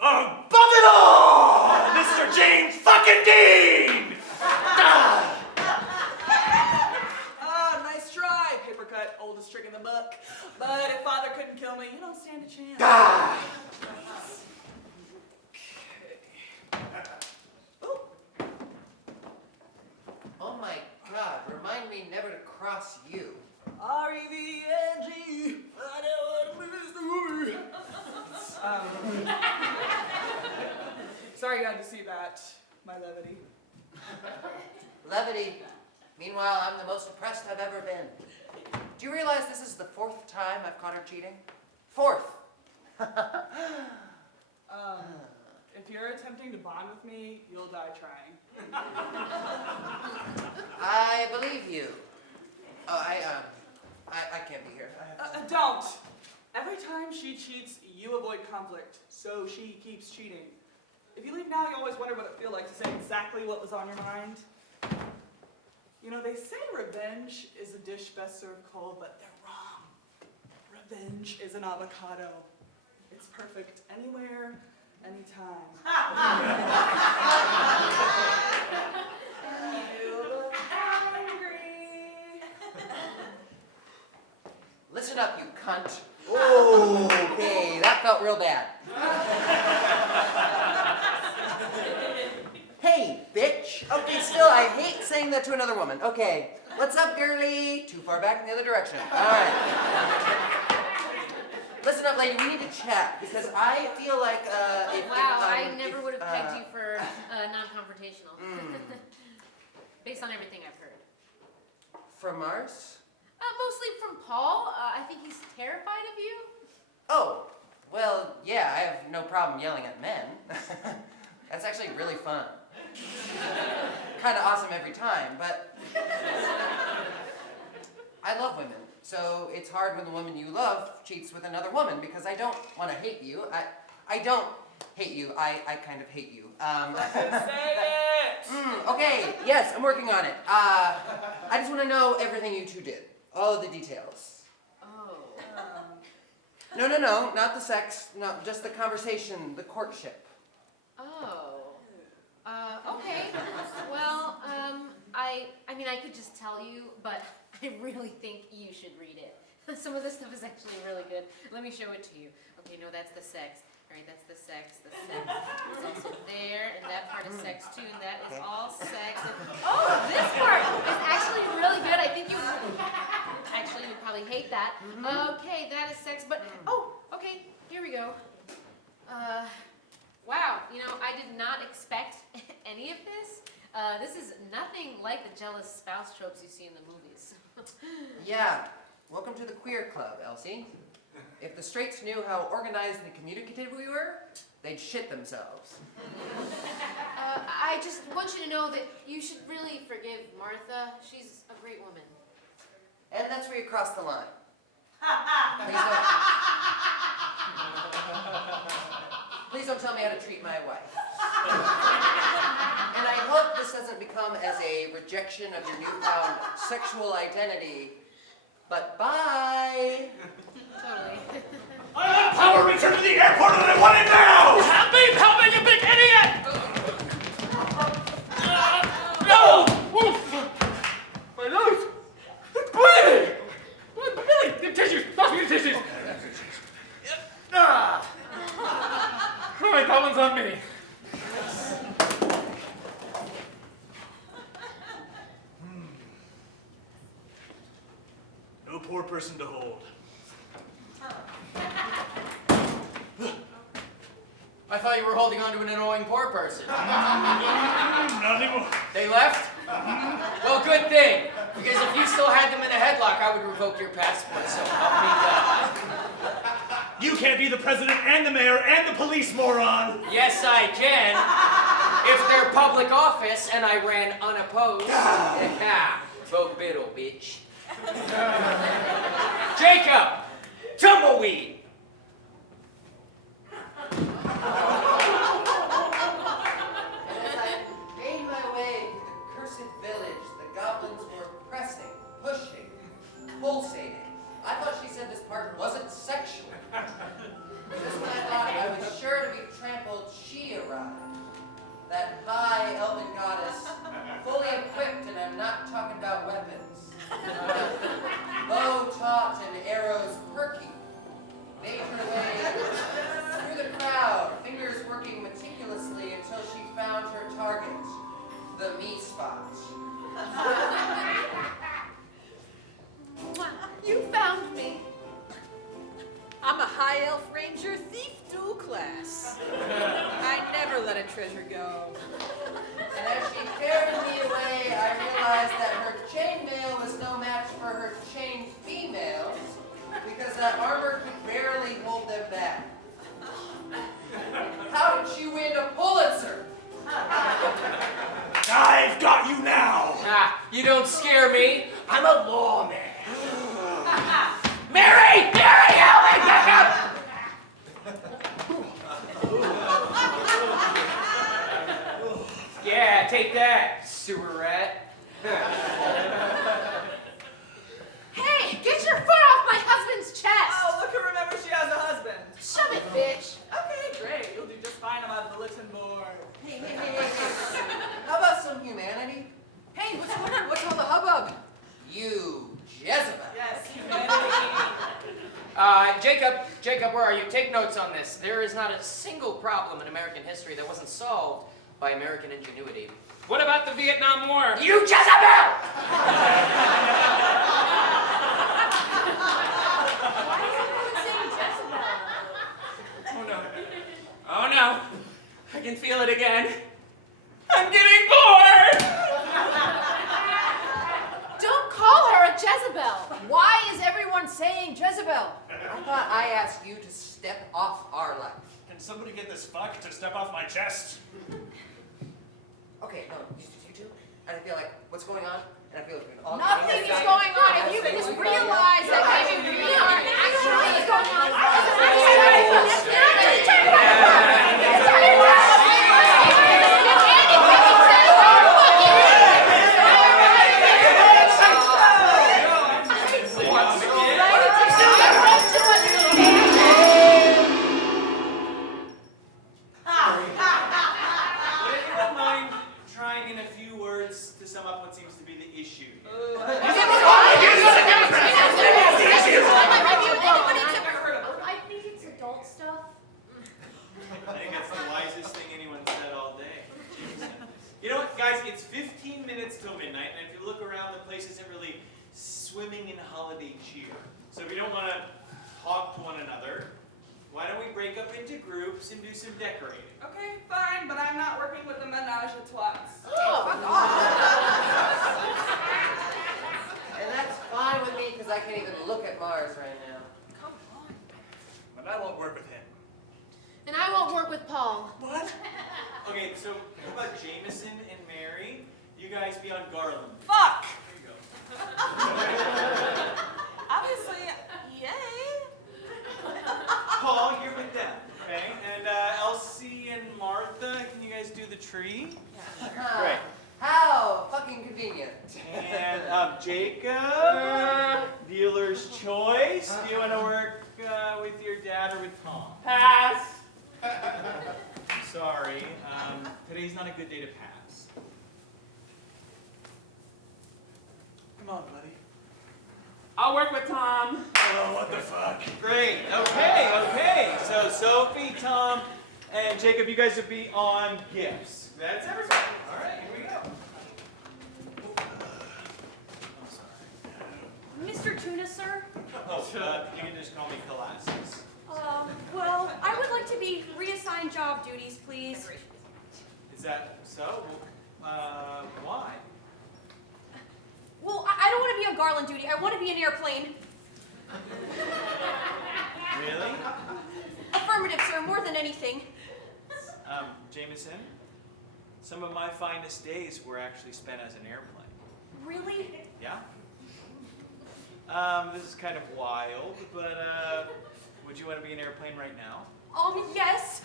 Above it all! Mr. James fucking Dean! Nice try, paper cut, oldest trick in the book. But if father couldn't kill me, you don't stand a chance. Oh my God, remind me never to cross you. R-E-V-N-G, I know what it is. Sorry you had to see that, my levity. Levity. Meanwhile, I'm the most depressed I've ever been. Do you realize this is the 4th time I've caught her cheating? 4th. If you're attempting to bond with me, you'll die trying. I believe you. Oh, I can't be here. Don't. Every time she cheats, you avoid conflict, so she keeps cheating. If you leave now, you always wonder what it feels like to say exactly what was on your mind. You know, they say revenge is a dish best served cold, but they're wrong. Revenge is an avocado. It's perfect anywhere, anytime. You look hungry. Listen up, you cunt. Oh, okay, that felt real bad. Hey, bitch. Okay, still, I hate saying that to another woman. Okay, what's up, girly? Too far back in the other direction. All right. Listen up, lady, we need to chat, because I feel like, I never would have pegged you for non-confrontational. Based on everything I've heard. From Mars? Mostly from Paul. I think he's terrified of you. Oh, well, yeah, I have no problem yelling at men. That's actually really fun. Kind of awesome every time, but I love women. So it's hard when the woman you love cheats with another woman, because I don't want to hate you. I don't hate you. I kind of hate you. Say it! Okay, yes, I'm working on it. I just want to know everything you two did. All of the details. Oh. No, not the sex. No, just the conversation, the courtship. Oh. Okay. Well, I mean, I could just tell you, but I really think you should read it. Some of this stuff is actually really good. Let me show it to you. Okay, no, that's the sex. All right, that's the sex. It's also there, and that part is sex too, and that is all sex. And, oh, this part is actually really good. I think you would probably hate that. Okay, that is sex, but, okay, here we go. Wow, you know, I did not expect any of this. This is nothing like the jealous spouse tropes you see in the movies. Yeah, welcome to the queer club, Elsie. If the straights knew how organized and communicative we were, they'd shit themselves. I just want you to know that you should really forgive Martha. She's a great woman. And that's where you cross the line. Please don't tell me how to treat my wife. And I hope this doesn't become as a rejection of your newfound sexual identity. But bye! Totally. I want power returned to the airport and I want it now! Help me, you big idiot! No! Oof. My nose! ready. No poor person to hold. I thought you were holding on to an annoying poor person. Not anymore. They left? Well, good thing. Because if you still had them in a headlock, I would revoke your passport, so help me God. You can't be the president and the mayor and the police, moron! Yes, I can. If they're public office and I ran unopposed. Vote Biddle, bitch. Jacob! Tumbleweed! As I made my way through the cursed village, the goblins were pressing, pushing, pulsating. I thought she said this part wasn't sexual. Just when I thought I was sure to be trampled, she arrived. That high elven goddess, fully equipped, and I'm not talking about weapons. Bow taut and arrows perky, made her way through the crowd, fingers working meticulously until she found her target, the me spot. You found me. I'm a high elf ranger thief dual class. I never let a treasure go. And as she carried me away, I realized that her chainmail was no match for her chained females, because that armor could barely hold them back. How did she win a Pulitzer? I've got you now! You don't scare me. I'm a lawman. Mary! Mary, help me! Back up! Yeah, take that, sewer rat. Hey, get your foot off my husband's chest! Oh, look who remembers she has a husband. Shove it, bitch! Okay, great. You'll do just fine on my bulletin board. Hey. How about some humanity? Hey, what's going on? What's all the hubbub? You Jezebel. Yes, humanity. Jacob, where are you? Take notes on this. There is not a single problem in American history that wasn't solved by American ingenuity. What about the Vietnam War? You Jezebel! Why is everyone saying Jezebel? Oh no. Oh no. I can feel it again. I'm getting bored! Don't call her a Jezebel! Why is everyone saying Jezebel? I thought I asked you to step off our life. Can somebody get this fuck to step off my chest? Okay, no, you two. And I feel like, what's going on? And I feel like we can all Nothing is going on. If you can just realize that maybe we aren't actually going on. Swimming in holiday cheer. So if you don't want to talk to one another, why don't we break up into groups and do some decorating? Okay, fine, but I'm not working with the menage a trois. Oh, fuck off. And that's fine with me because I can't even look at Mars right now. Come on. But I won't work with him. And I won't work with Paul. What? Okay, so how about Jameson and Mary? You guys be on Garland. Fuck! There you go. Obviously, yay. Paul, you're with them, okay? And Elsie and Martha, can you guys do the tree? Great. How fucking convenient. And Jacob, dealer's choice. Do you want to work with your dad or with Tom? Pass. Sorry, today's not a good day to pass. Come on, buddy. I'll work with Tom. Oh, what the fuck? Great. Okay. So Sophie, Tom, And Jacob, you guys would be on gifts. That's everybody. All right, here we go. I'm sorry. Mr. Tuna, sir? Oh, you can just call me Colossus. Well, I would like to be reassigned job duties, please. Is that so? Why? Well, I don't want to be on garland duty. I want to be an airplane. Really? Affirmative, sir, more than anything. Jameson, some of my finest days were actually spent as an airplane. Really? Yeah? This is kind of wild, but, would you want to be an airplane right now? Yes.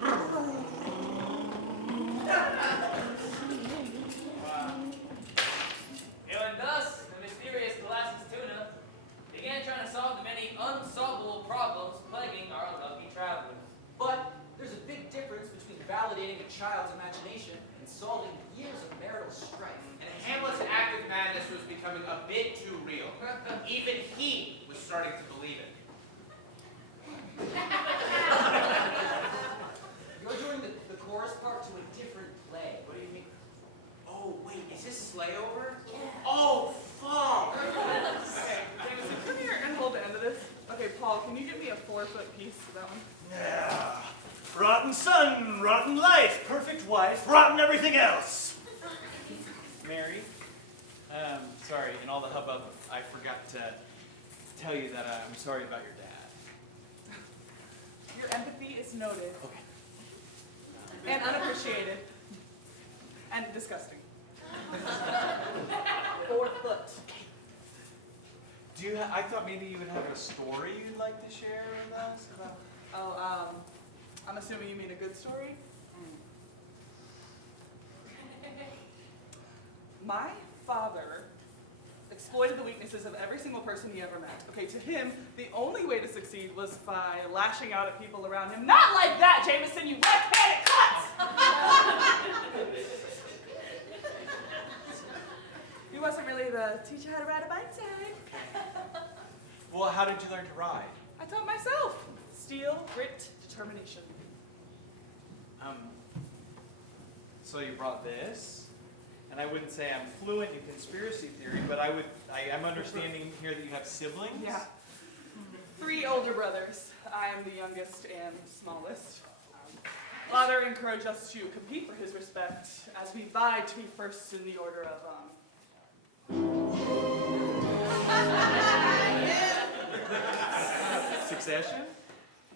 And thus, the mysterious Colossus Tuna began trying to solve the many unsolvable problems plaguing our lucky travelers. But there's a big difference between validating a child's imagination and solving years of marital strife. And Hamlet's active madness was becoming a bit too real. Even he was starting to believe it. You're doing the chorus part to a different play. What do you mean? Oh, wait, is this Sleighover? Oh, fuck! Okay, Jameson, come here and hold the end of this. Okay, Paul, can you give me a 4-foot piece of that one? Yeah. Rotten son, rotten life, perfect wife, rotten everything else. Mary, sorry, in all the hubbub, I forgot to tell you that I'm sorry about your dad. Your empathy is noted. Okay. And unappreciated. And disgusting. 4 foot. Do you? I thought maybe you would have a story you'd like to share with us about. Oh, I'm assuming you mean a good story? My father exploited the weaknesses of every single person he ever met. Okay, to him, the only way to succeed was by lashing out at people around him. Not like that, Jameson, you left-handed cuts! He wasn't really the teach you how to ride a bike type. Well, how did you learn to ride? I taught myself. Steel, grit, determination. So you brought this, and I wouldn't say I'm fluent in conspiracy theory, but I'm understanding here that you have siblings? Yeah. 3 older brothers. I am the youngest and smallest. Father encouraged us to compete for his respect as we vied to be first in the order of, Succession?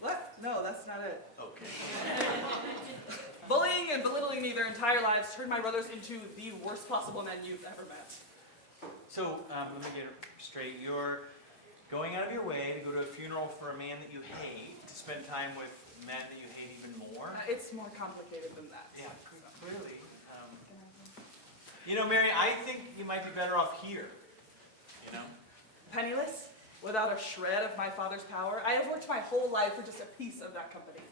What? No, that's not it. Okay. Bullying and belittling me their entire lives turned my brothers into the worst possible men you've ever met. So, let me get it straight. You're going out of your way to go to a funeral for a man that you hate, to spend time with men that you hate even more? It's more complicated than that. Yeah, clearly. You know, Mary, I think you might be better off here. You know? Penniless, without a shred of my father's power, I have worked my whole life for just a piece of that company.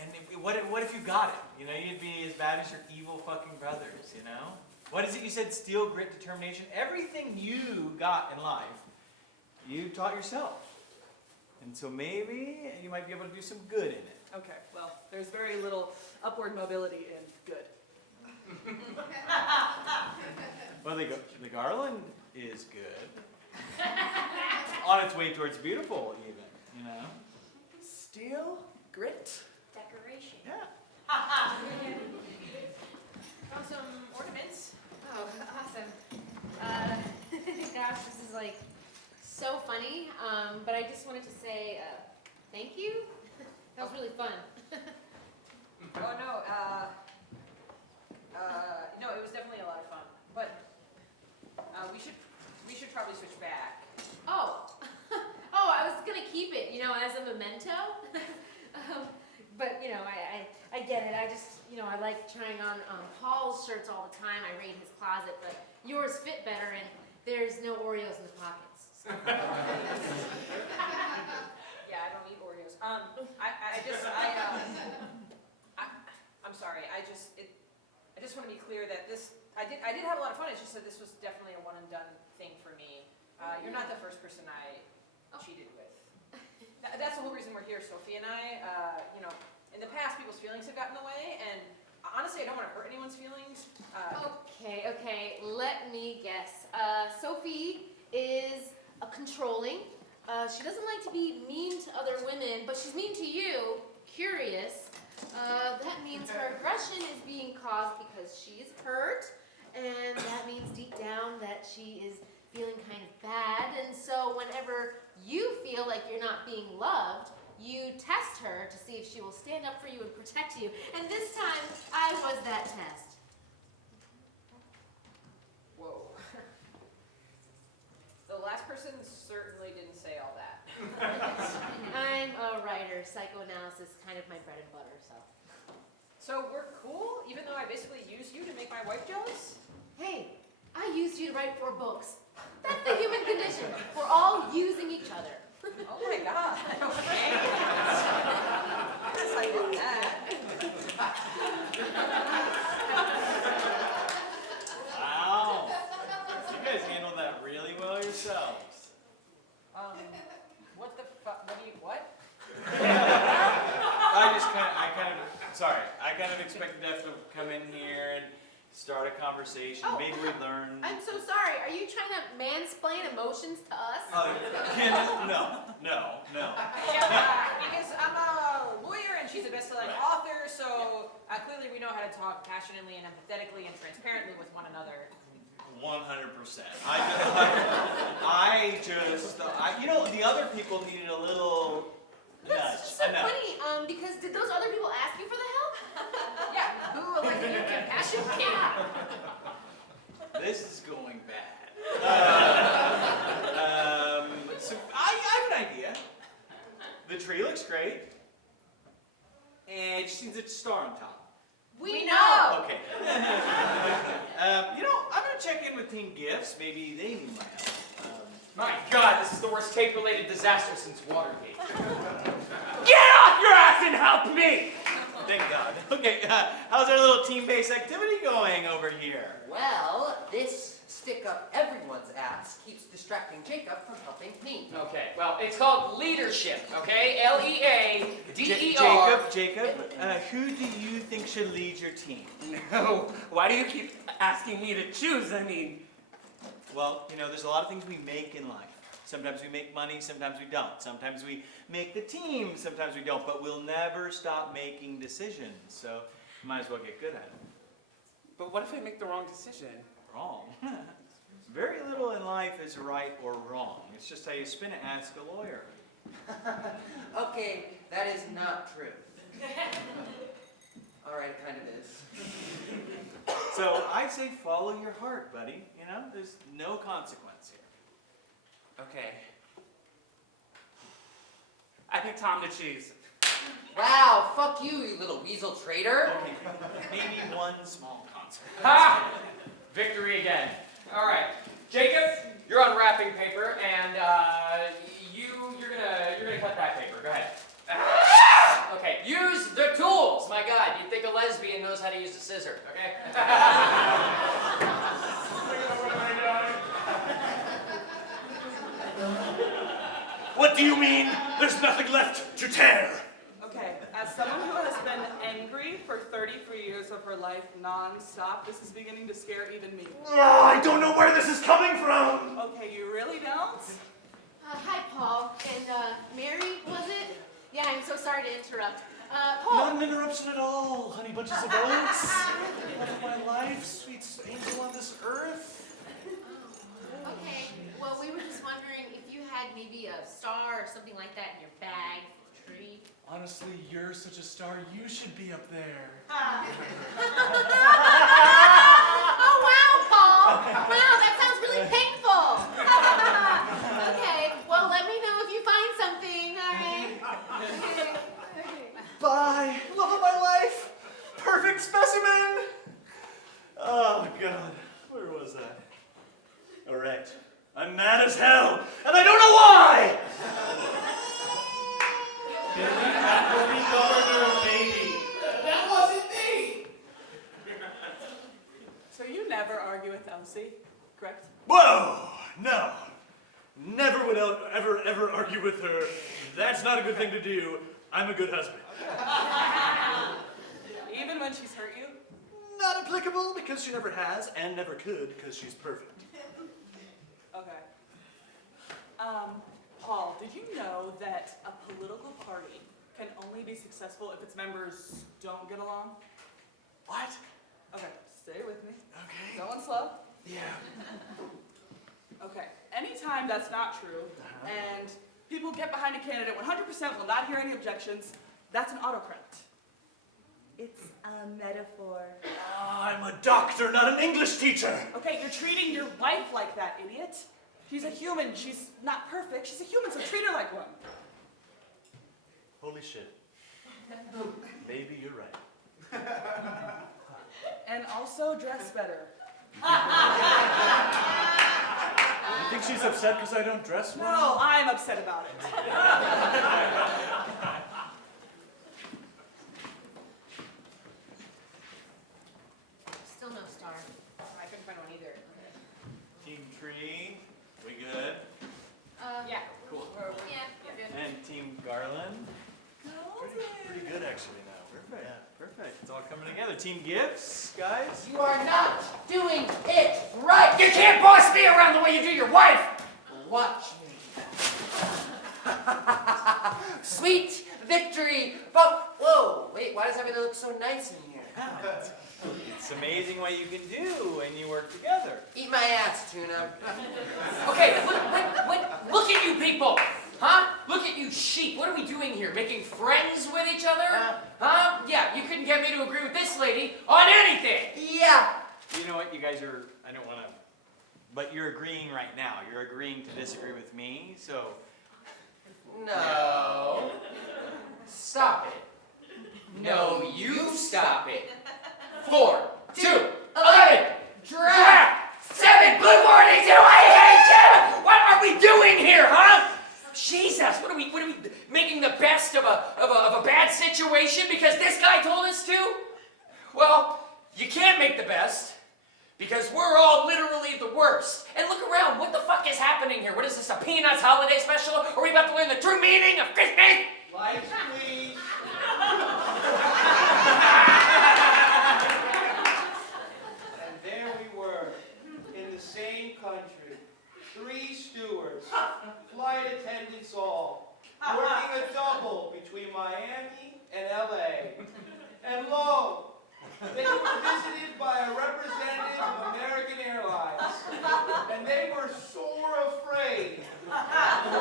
And what if you got it? You know, you'd be as bad as your evil fucking brothers, you know? What is it you said? Steel, grit, determination. Everything you got in life, you taught yourself. And so maybe you might be able to do some good in it. Okay, well, there's very little upward mobility in good. Well, the garland is good. On its way towards beautiful, even, you know? Steel, grit, decoration. Yeah. Found some ornaments. Oh, awesome. Gosh, this is like so funny. But I just wanted to say thank you. That was really fun. Oh, no, no, it was definitely a lot of fun. But we should probably switch back. Oh, oh, I was gonna keep it, as a memento. But I get it. I just, I like trying on Paul's shirts all the time. I raid his closet, but yours fit better, and there's no Oreos in the pockets. So. Yeah, I don't eat Oreos. I'm sorry. I just want to be clear that I did have a lot of fun. It's just that this was definitely a one and done thing for me. You're not the first person I cheated with. That's the whole reason we're here, Sophie and I, in the past, people's feelings have gotten in the way, and honestly, I don't want to hurt anyone's feelings. Okay, let me guess. Sophie is a controlling. She doesn't like to be mean to other women, but she's mean to you. Curious. That means her aggression is being caused because she's hurt, and that means deep down that she is feeling kind of bad, and so whenever you feel like you're not being loved, you test her to see if she will stand up for you and protect you. And this time, I was that test. Whoa. The last person certainly didn't say all that. I'm a writer. Psychoanalysis is kind of my bread and butter, so. So we're cool, even though I basically used you to make my wife jealous? Hey, I used you to write 4 books. That's the human condition. We're all using each other. Oh my God. Okay. Yes, I get that. Wow. You guys handled that really well yourselves. What the fuck? What? I kind of expected Jeff to come in here and start a conversation. Oh, Maybe we learn. I'm so sorry. Are you trying to mansplain emotions to us? No. Yeah, because I'm a lawyer and she's a best-selling author, so clearly we know how to talk passionately and empathetically and transparently with one another. 100%. The other people needed a little nudge. That's so funny, because did those other people ask you for the help? Yeah, who elected your compassion king? This is going bad. So I have an idea. The tree looks great. And it just needs a star on top. We know. Okay. I'm going to check in with Team Gifts. Maybe they need my help. My God, this is the worst tape-related disaster since Watergate. Get off your ass and help me! Thank God. Okay, how's our little team-based activity going over here? Well, this stick up everyone's ass keeps distracting Jacob from helping me. Okay, well, it's called leadership, okay? L-E-A-D-E-R. Jacob, who do you think should lead your team? No, why do you keep asking me to choose? I mean... Well, there's a lot of things we make in life. Sometimes we make money, sometimes we don't. Sometimes we make the team, sometimes we don't. But we'll never stop making decisions, so you might as well get good at it. But what if I make the wrong decision? Wrong? Very little in life is right or wrong. It's just how you spin it. Ask a lawyer. Okay, that is not true. All right, it kind of is. So I'd say follow your heart, buddy. There's no consequence here. Okay. I picked Tom to choose. Wow, fuck you, you little weasel traitor. Okay, maybe one small consequence. Ha! Victory again. All right, Jacob, you're unwrapping paper, and you're gonna cut that paper. Go ahead. Okay, use the tools. My God, you'd think a lesbian knows how to use a scissor. Okay. What do you mean? There's nothing left to tear. Okay, as someone who has been angry for 33 years of her life non-stop, this is beginning to scare even me. I don't know where this is coming from. Okay, you really don't? Hi, Paul. And, Mary, was it? Yeah, I'm so sorry to interrupt. Paul. Not an interruption at all, honey bunches of oats. Love of my life, sweet angel on this earth. Okay, well, we were just wondering if you had maybe a star or something like that in your bag for a treat. Honestly, you're such a star, you should be up there. Oh, wow, Paul! Wow, that sounds really painful! Okay, well, let me know if you find something, all right? Okay. Bye, love of my life, perfect specimen. Oh, God, where was that? All right, I'm mad as hell, and I don't know why! That wasn't me! So you never argue with Elsie, correct? Whoa! never argue with her. That's not a good thing to do. I'm a good husband. Even when she's hurt you? Not applicable because she never has and never could because she's perfect. Okay. Paul, did you know that a political party can only be successful if its members don't get along? What? Okay, stay with me. Okay. Going slow. Yeah. Okay, anytime that's not true, and people get behind a candidate 100% will not hear any objections, that's an autocrat. It's a metaphor. I'm a doctor, not an English teacher. Okay, you're treating your wife like that, idiot. She's a human. She's not perfect. She's a human, so treat her like one. Holy shit. Maybe you're right. And also dress better. You think she's upset because I don't dress well? No, I'm upset about it. Still no star. I couldn't find one either. Team Tree, we good? Yeah. Cool. Yeah. And Team Garland? Pretty good actually now. Perfect. Yeah, perfect. It's all coming together. Team Gifts, guys? You are not doing it right. You can't boss me around the way you do your wife! Watch me. Sweet victory. But whoa, wait, why does everything look so nice in here? It's amazing what you can do when you work together. Eat my ass, Tuna. Okay, look at you people! Huh? Look at you sheep. What are we doing here? Making friends with each other? Huh? Yeah, you couldn't get me to agree with this lady on anything! Yeah. You know what, you guys are, I don't want to, but you're agreeing right now. You're agreeing to disagree with me, so. No. Stop it. No, you stop it. 4, 2, 11, Draft. 7, blue 42, I hate you! What are we doing here, huh? Jesus, what are we making the best of a bad situation because this guy told us to? Well, you can't make the best because we're all literally the worst. And look around, what the fuck is happening here? What is this, a Peanuts holiday special? Are we about to learn the true meaning of Christmas? Lights, please. And there we were, in the same country, 3 stewards, flight attendants all, working a double between Miami and LA. And lo, they were visited by a representative of American Airlines, and they were sore afraid. And the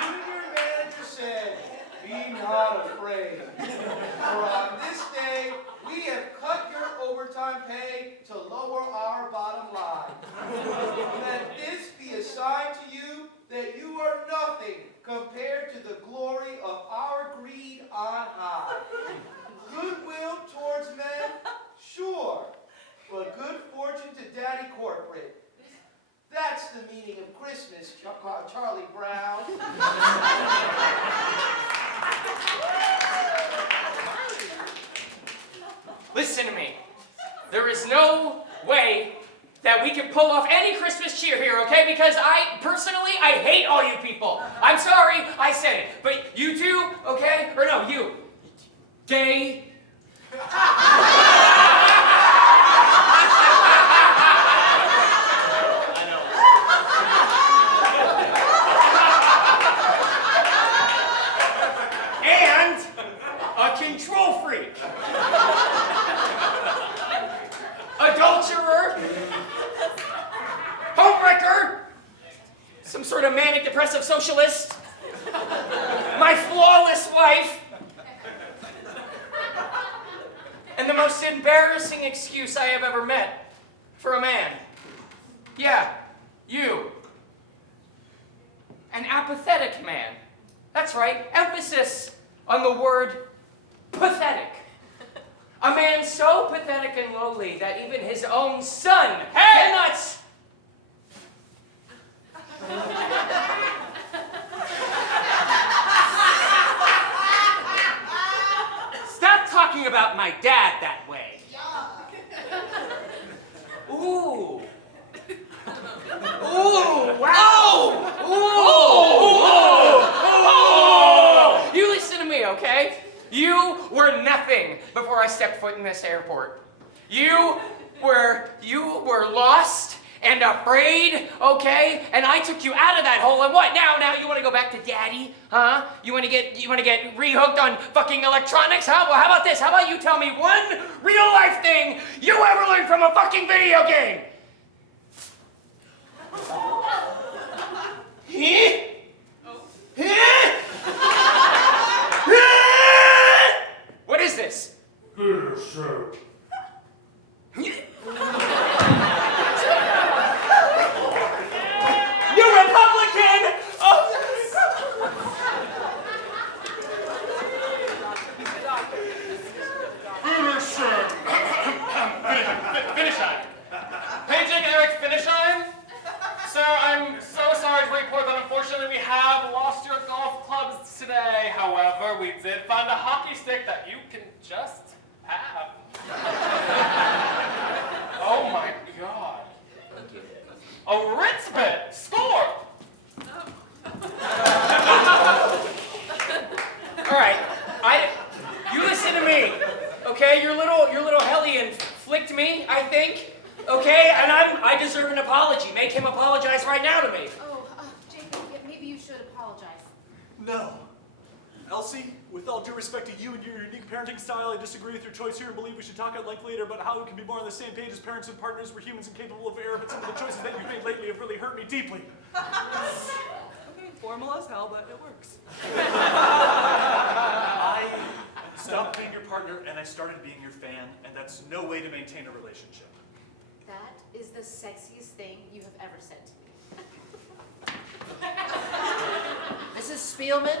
junior manager said, "Be not afraid, for on this day we have cut your overtime pay to lower our bottom line. Let this be a sign to you that you are nothing compared to the glory of our greed on high. Goodwill towards men, sure, but good fortune to Daddy Corporate. That's the meaning of Christmas, Charlie Brown." Listen to me. There is no way that we can pull off any Christmas cheer here, okay? Because I hate all you people. I'm sorry, I said it. But you two, okay? Or no, you. Gay. And a control freak. Adulterer. Homewrecker. Some sort of manic depressive socialist. My flawless wife. And the most embarrassing excuse I have ever met for a man. Yeah, you. An apathetic man. That's right, emphasis on the word pathetic. A man so pathetic and lowly that even his own son cannot... Stop talking about my dad that way. Ooh. Ooh, wow. Ooh. Ooh. before I stepped foot in this airport. You were lost and afraid, okay? And I took you out of that hole, and what now? Now you want to go back to daddy, huh? You want to get rehooked on fucking electronics, huh? Well, how about this? How about you tell me one real life thing you ever learned from a fucking video game? What is this? Here, sir. You Republican! Oh. Finish line. Paging Eric, finish line. Sir, I'm so sorry to report that unfortunately we have lost your golf clubs today. However, we did find a hockey stick that you can just have. Oh my God. A Ritz bit! Score! All right, you listen to me, okay? Your little hellion flicked me, I think, okay? And I deserve an apology. Make him apologize right now to me. Oh, Jacob, maybe you should apologize. No. Elsie, with all due respect to you and your unique parenting style, I disagree with your choice here and believe we should talk at length later about how we can be more on the same page as parents and partners. We're humans and capable of error, but some of the choices that you've made lately have really hurt me deeply. Okay, formal as hell, but it works. I stopped being your partner and I started being your fan, and that's no way to maintain a relationship. That is the sexiest thing you have ever said to me. Mrs. Spielman,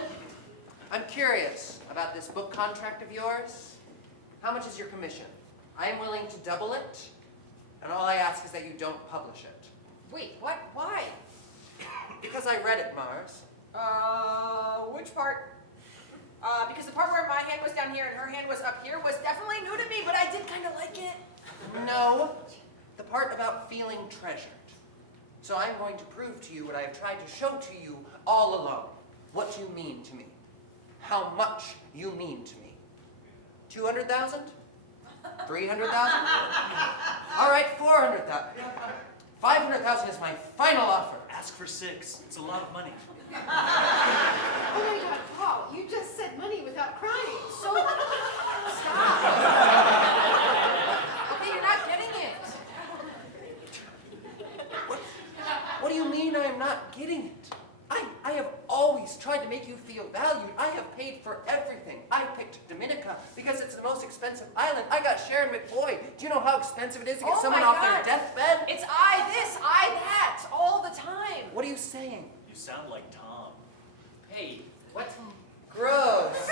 I'm curious about this book contract of yours. How much is your commission? I am willing to double it, and all I ask is that you don't publish it. Wait, what? Why? Because I read it, Mars. Which part? Because the part where my hand was down here and her hand was up here was definitely new to me, but I did kind of like it. No, the part about feeling treasured. So I'm going to prove to you what I have tried to show to you all along. What you mean to me. How much you mean to me. 200,000? 300,000? All right, 400,000. 500,000 is my final offer. Ask for 6. It's a lot of money. Oh my God, Paul, you just said money without crying. So, stop. Okay, you're not getting it. What do you mean I am not getting it? I have always tried to make you feel valued. I have paid for everything. I picked Dominica because it's the most expensive island. I got Sharon McBoy. Do you know how expensive it is to get someone off their deathbed? It's I this, I that, all the time. What are you saying? You sound like Tom. Hey, what? Gross.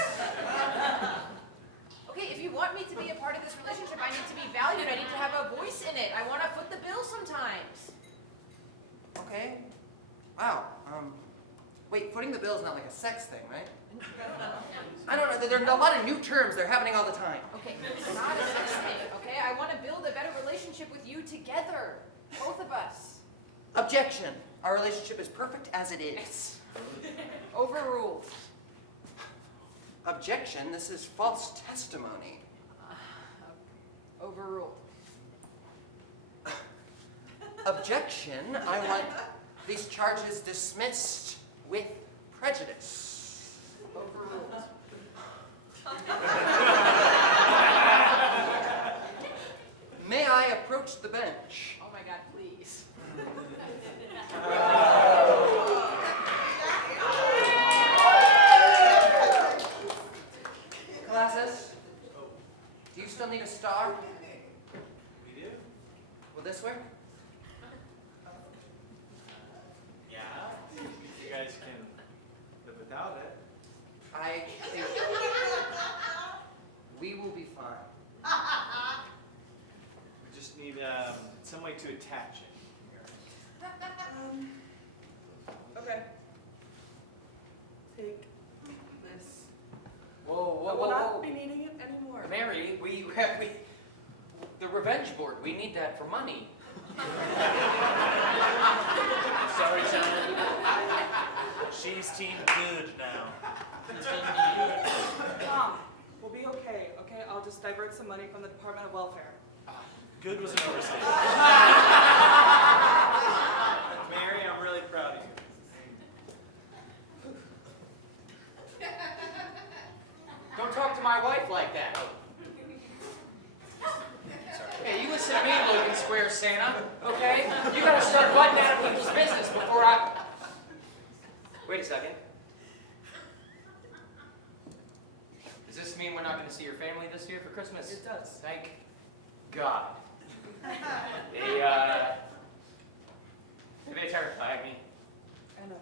Okay, if you want me to be a part of this relationship, I need to be valued. I need to have a voice in it. I want to foot the bill sometimes. Okay. Wow. Wait, footing the bill is not like a sex thing, right? I don't know. There are a lot of new terms. They're happening all the time. Okay, it's not a sex thing, okay? I want to build a better relationship with you together. Both of us. Objection. Our relationship is perfect as it is. Overruled. Objection. This is false testimony. Overruled. Objection. I want these charges dismissed with prejudice. Overruled. May I approach the bench? Oh my God, please. Classes, do you still need a star? We do? Will this work? Yeah. You guys can live without it. I think we will be fine. We just need some way to attach it. Okay. Take this. Whoa, I will not be needing it anymore. Mary, the revenge board, we need that for money. Sorry, Tom. She's team good now. Tom, We'll be okay, okay? I'll just divert some money from the Department of Welfare. Good was an overstatement. Mary, I'm really proud of you. Don't talk to my wife like that. Hey, you listen to me, Logan Square Santa, okay? You gotta start butting out of people's business before I... Wait a second. Does this mean we're not gonna see your family this year for Christmas? It does. Thank God. They terrify me. I know.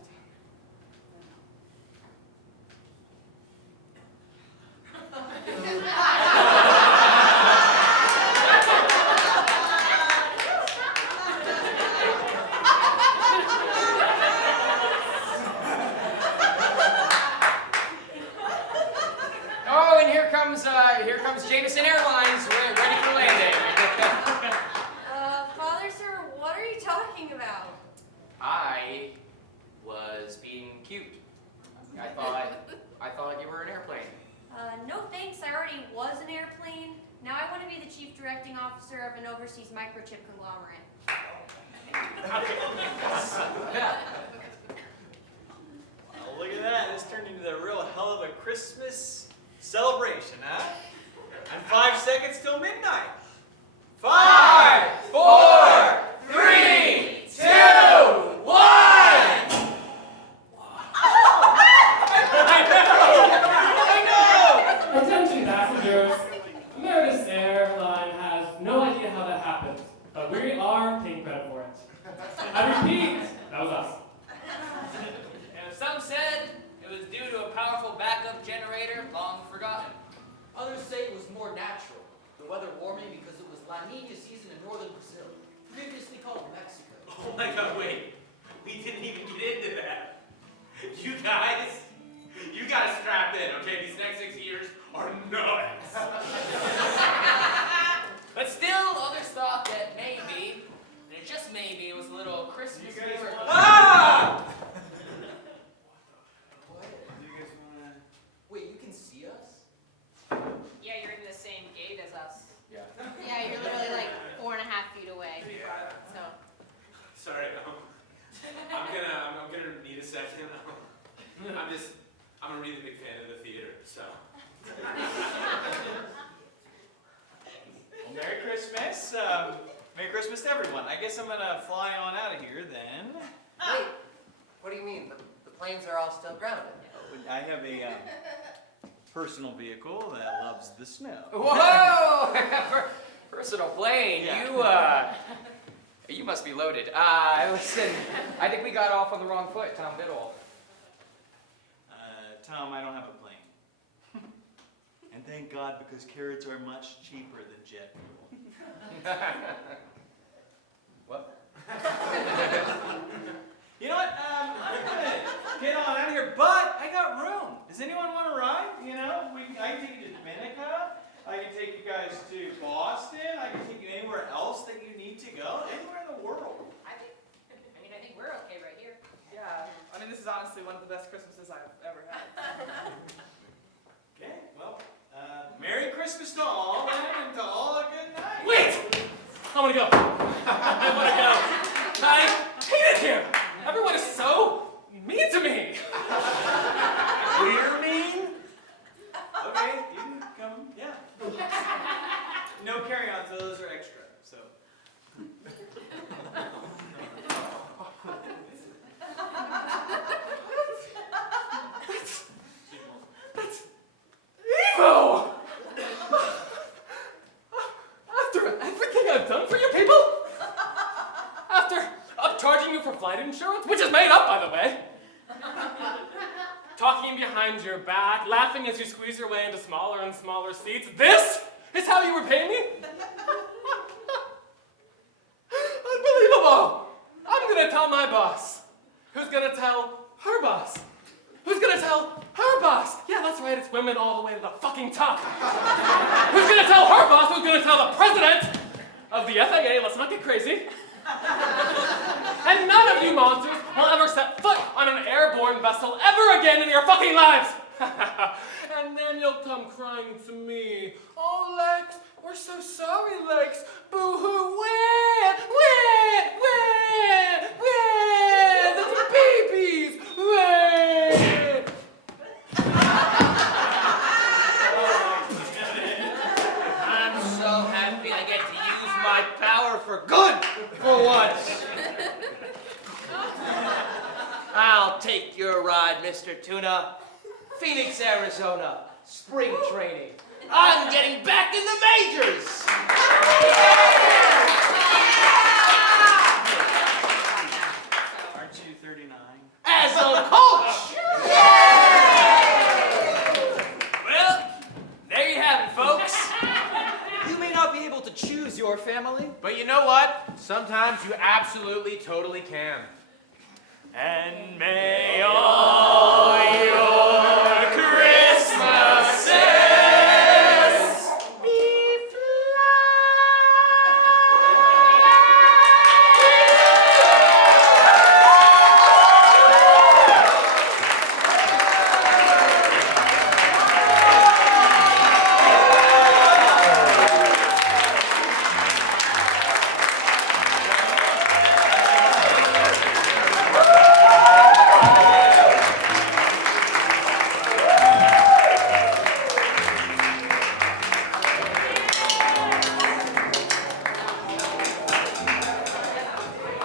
Oh, and here comes Jameson Airlines, ready for landing. Father, sir, what are you talking about? I was being cute. I thought you were an airplane. No thanks, I already was an airplane. Now I want to be the chief directing officer of an overseas microchip conglomerate. Well, look at that. This turned into a real hell of a Christmas celebration, huh? And 5 seconds till midnight. 5, 4, 3, 2, 1! Attention passengers, Meredith Airline has no idea how that happened, but we are taking credit for it. I repeat, that was us. And some said it was due to a powerful backup generator long forgotten. Others say it was more natural. The weather warming because it was La Nina season in northern Brazil, previously called Mexico. Oh my God, wait. We didn't even get into that. You guys gotta strap in, okay? These next 6 years are nuts. But still, others thought that maybe, and just maybe, it was a little Christmas miracle. Ah! What? Do you guys wanna... Wait, you can see us? Yeah, you're in the same gate as us. Yeah. Yeah, you're literally like 4.5 feet away. So. Sorry, I'm gonna need a second. I'm a really big fan of the theater, so. Well, Merry Christmas. Merry Christmas to everyone. I guess I'm gonna fly on out of here then. Wait, what do you mean? The planes are all still grounded. I have a personal vehicle that loves the snow. Whoa! Personal plane. Yeah. You must be loaded. Listen, I think we got off on the wrong foot, Tom Biddle. Tom, I don't have a plane. And thank God, because carrots are much cheaper than jet fuel. What? You know what? I'm gonna get on out of here, but I got room. Does anyone want to ride? You know, I can take you to Dominica. I can take you guys to Boston. I can take you anywhere else that you need to go. Anywhere in the world. I think we're okay right here. Yeah, I mean, this is honestly one of the best Christmases I've ever had. Okay, well, Merry Christmas to all, and to all a good night. Wait! I want to go. I want to go. I hate it here. Everyone is so mean to me. We're mean? Okay, you can come, yeah. No carry-ons, those are extra, so. That's evil! After everything I've done for you people? After upcharging you for flight insurance, which is made up, by the way. Talking behind your back, laughing as you squeeze your way into smaller and smaller seats. This is how you repay me? Unbelievable! I'm gonna tell my boss. Who's gonna tell her boss? Who's gonna tell her boss? Yeah, that's right, it's women all the way to the fucking top. Who's gonna tell her boss? Who's gonna tell the president of the FAA? Let's not get crazy. And none of you monsters will ever set foot on an airborne vessel ever again in your fucking lives. And then you'll come crying to me. Oh, Lex, we're so sorry, Lex. Boo-hoo, where? The babies, where? I'm so happy I get to use my power for good for once. I'll take your ride, Mr. Tuna. Phoenix, Arizona, spring training. I'm getting back in the majors. Aren't you 39? As a coach. Well, there you have it, folks. You may not be able to choose your family. But you know what? Sometimes you absolutely, totally can. And may all your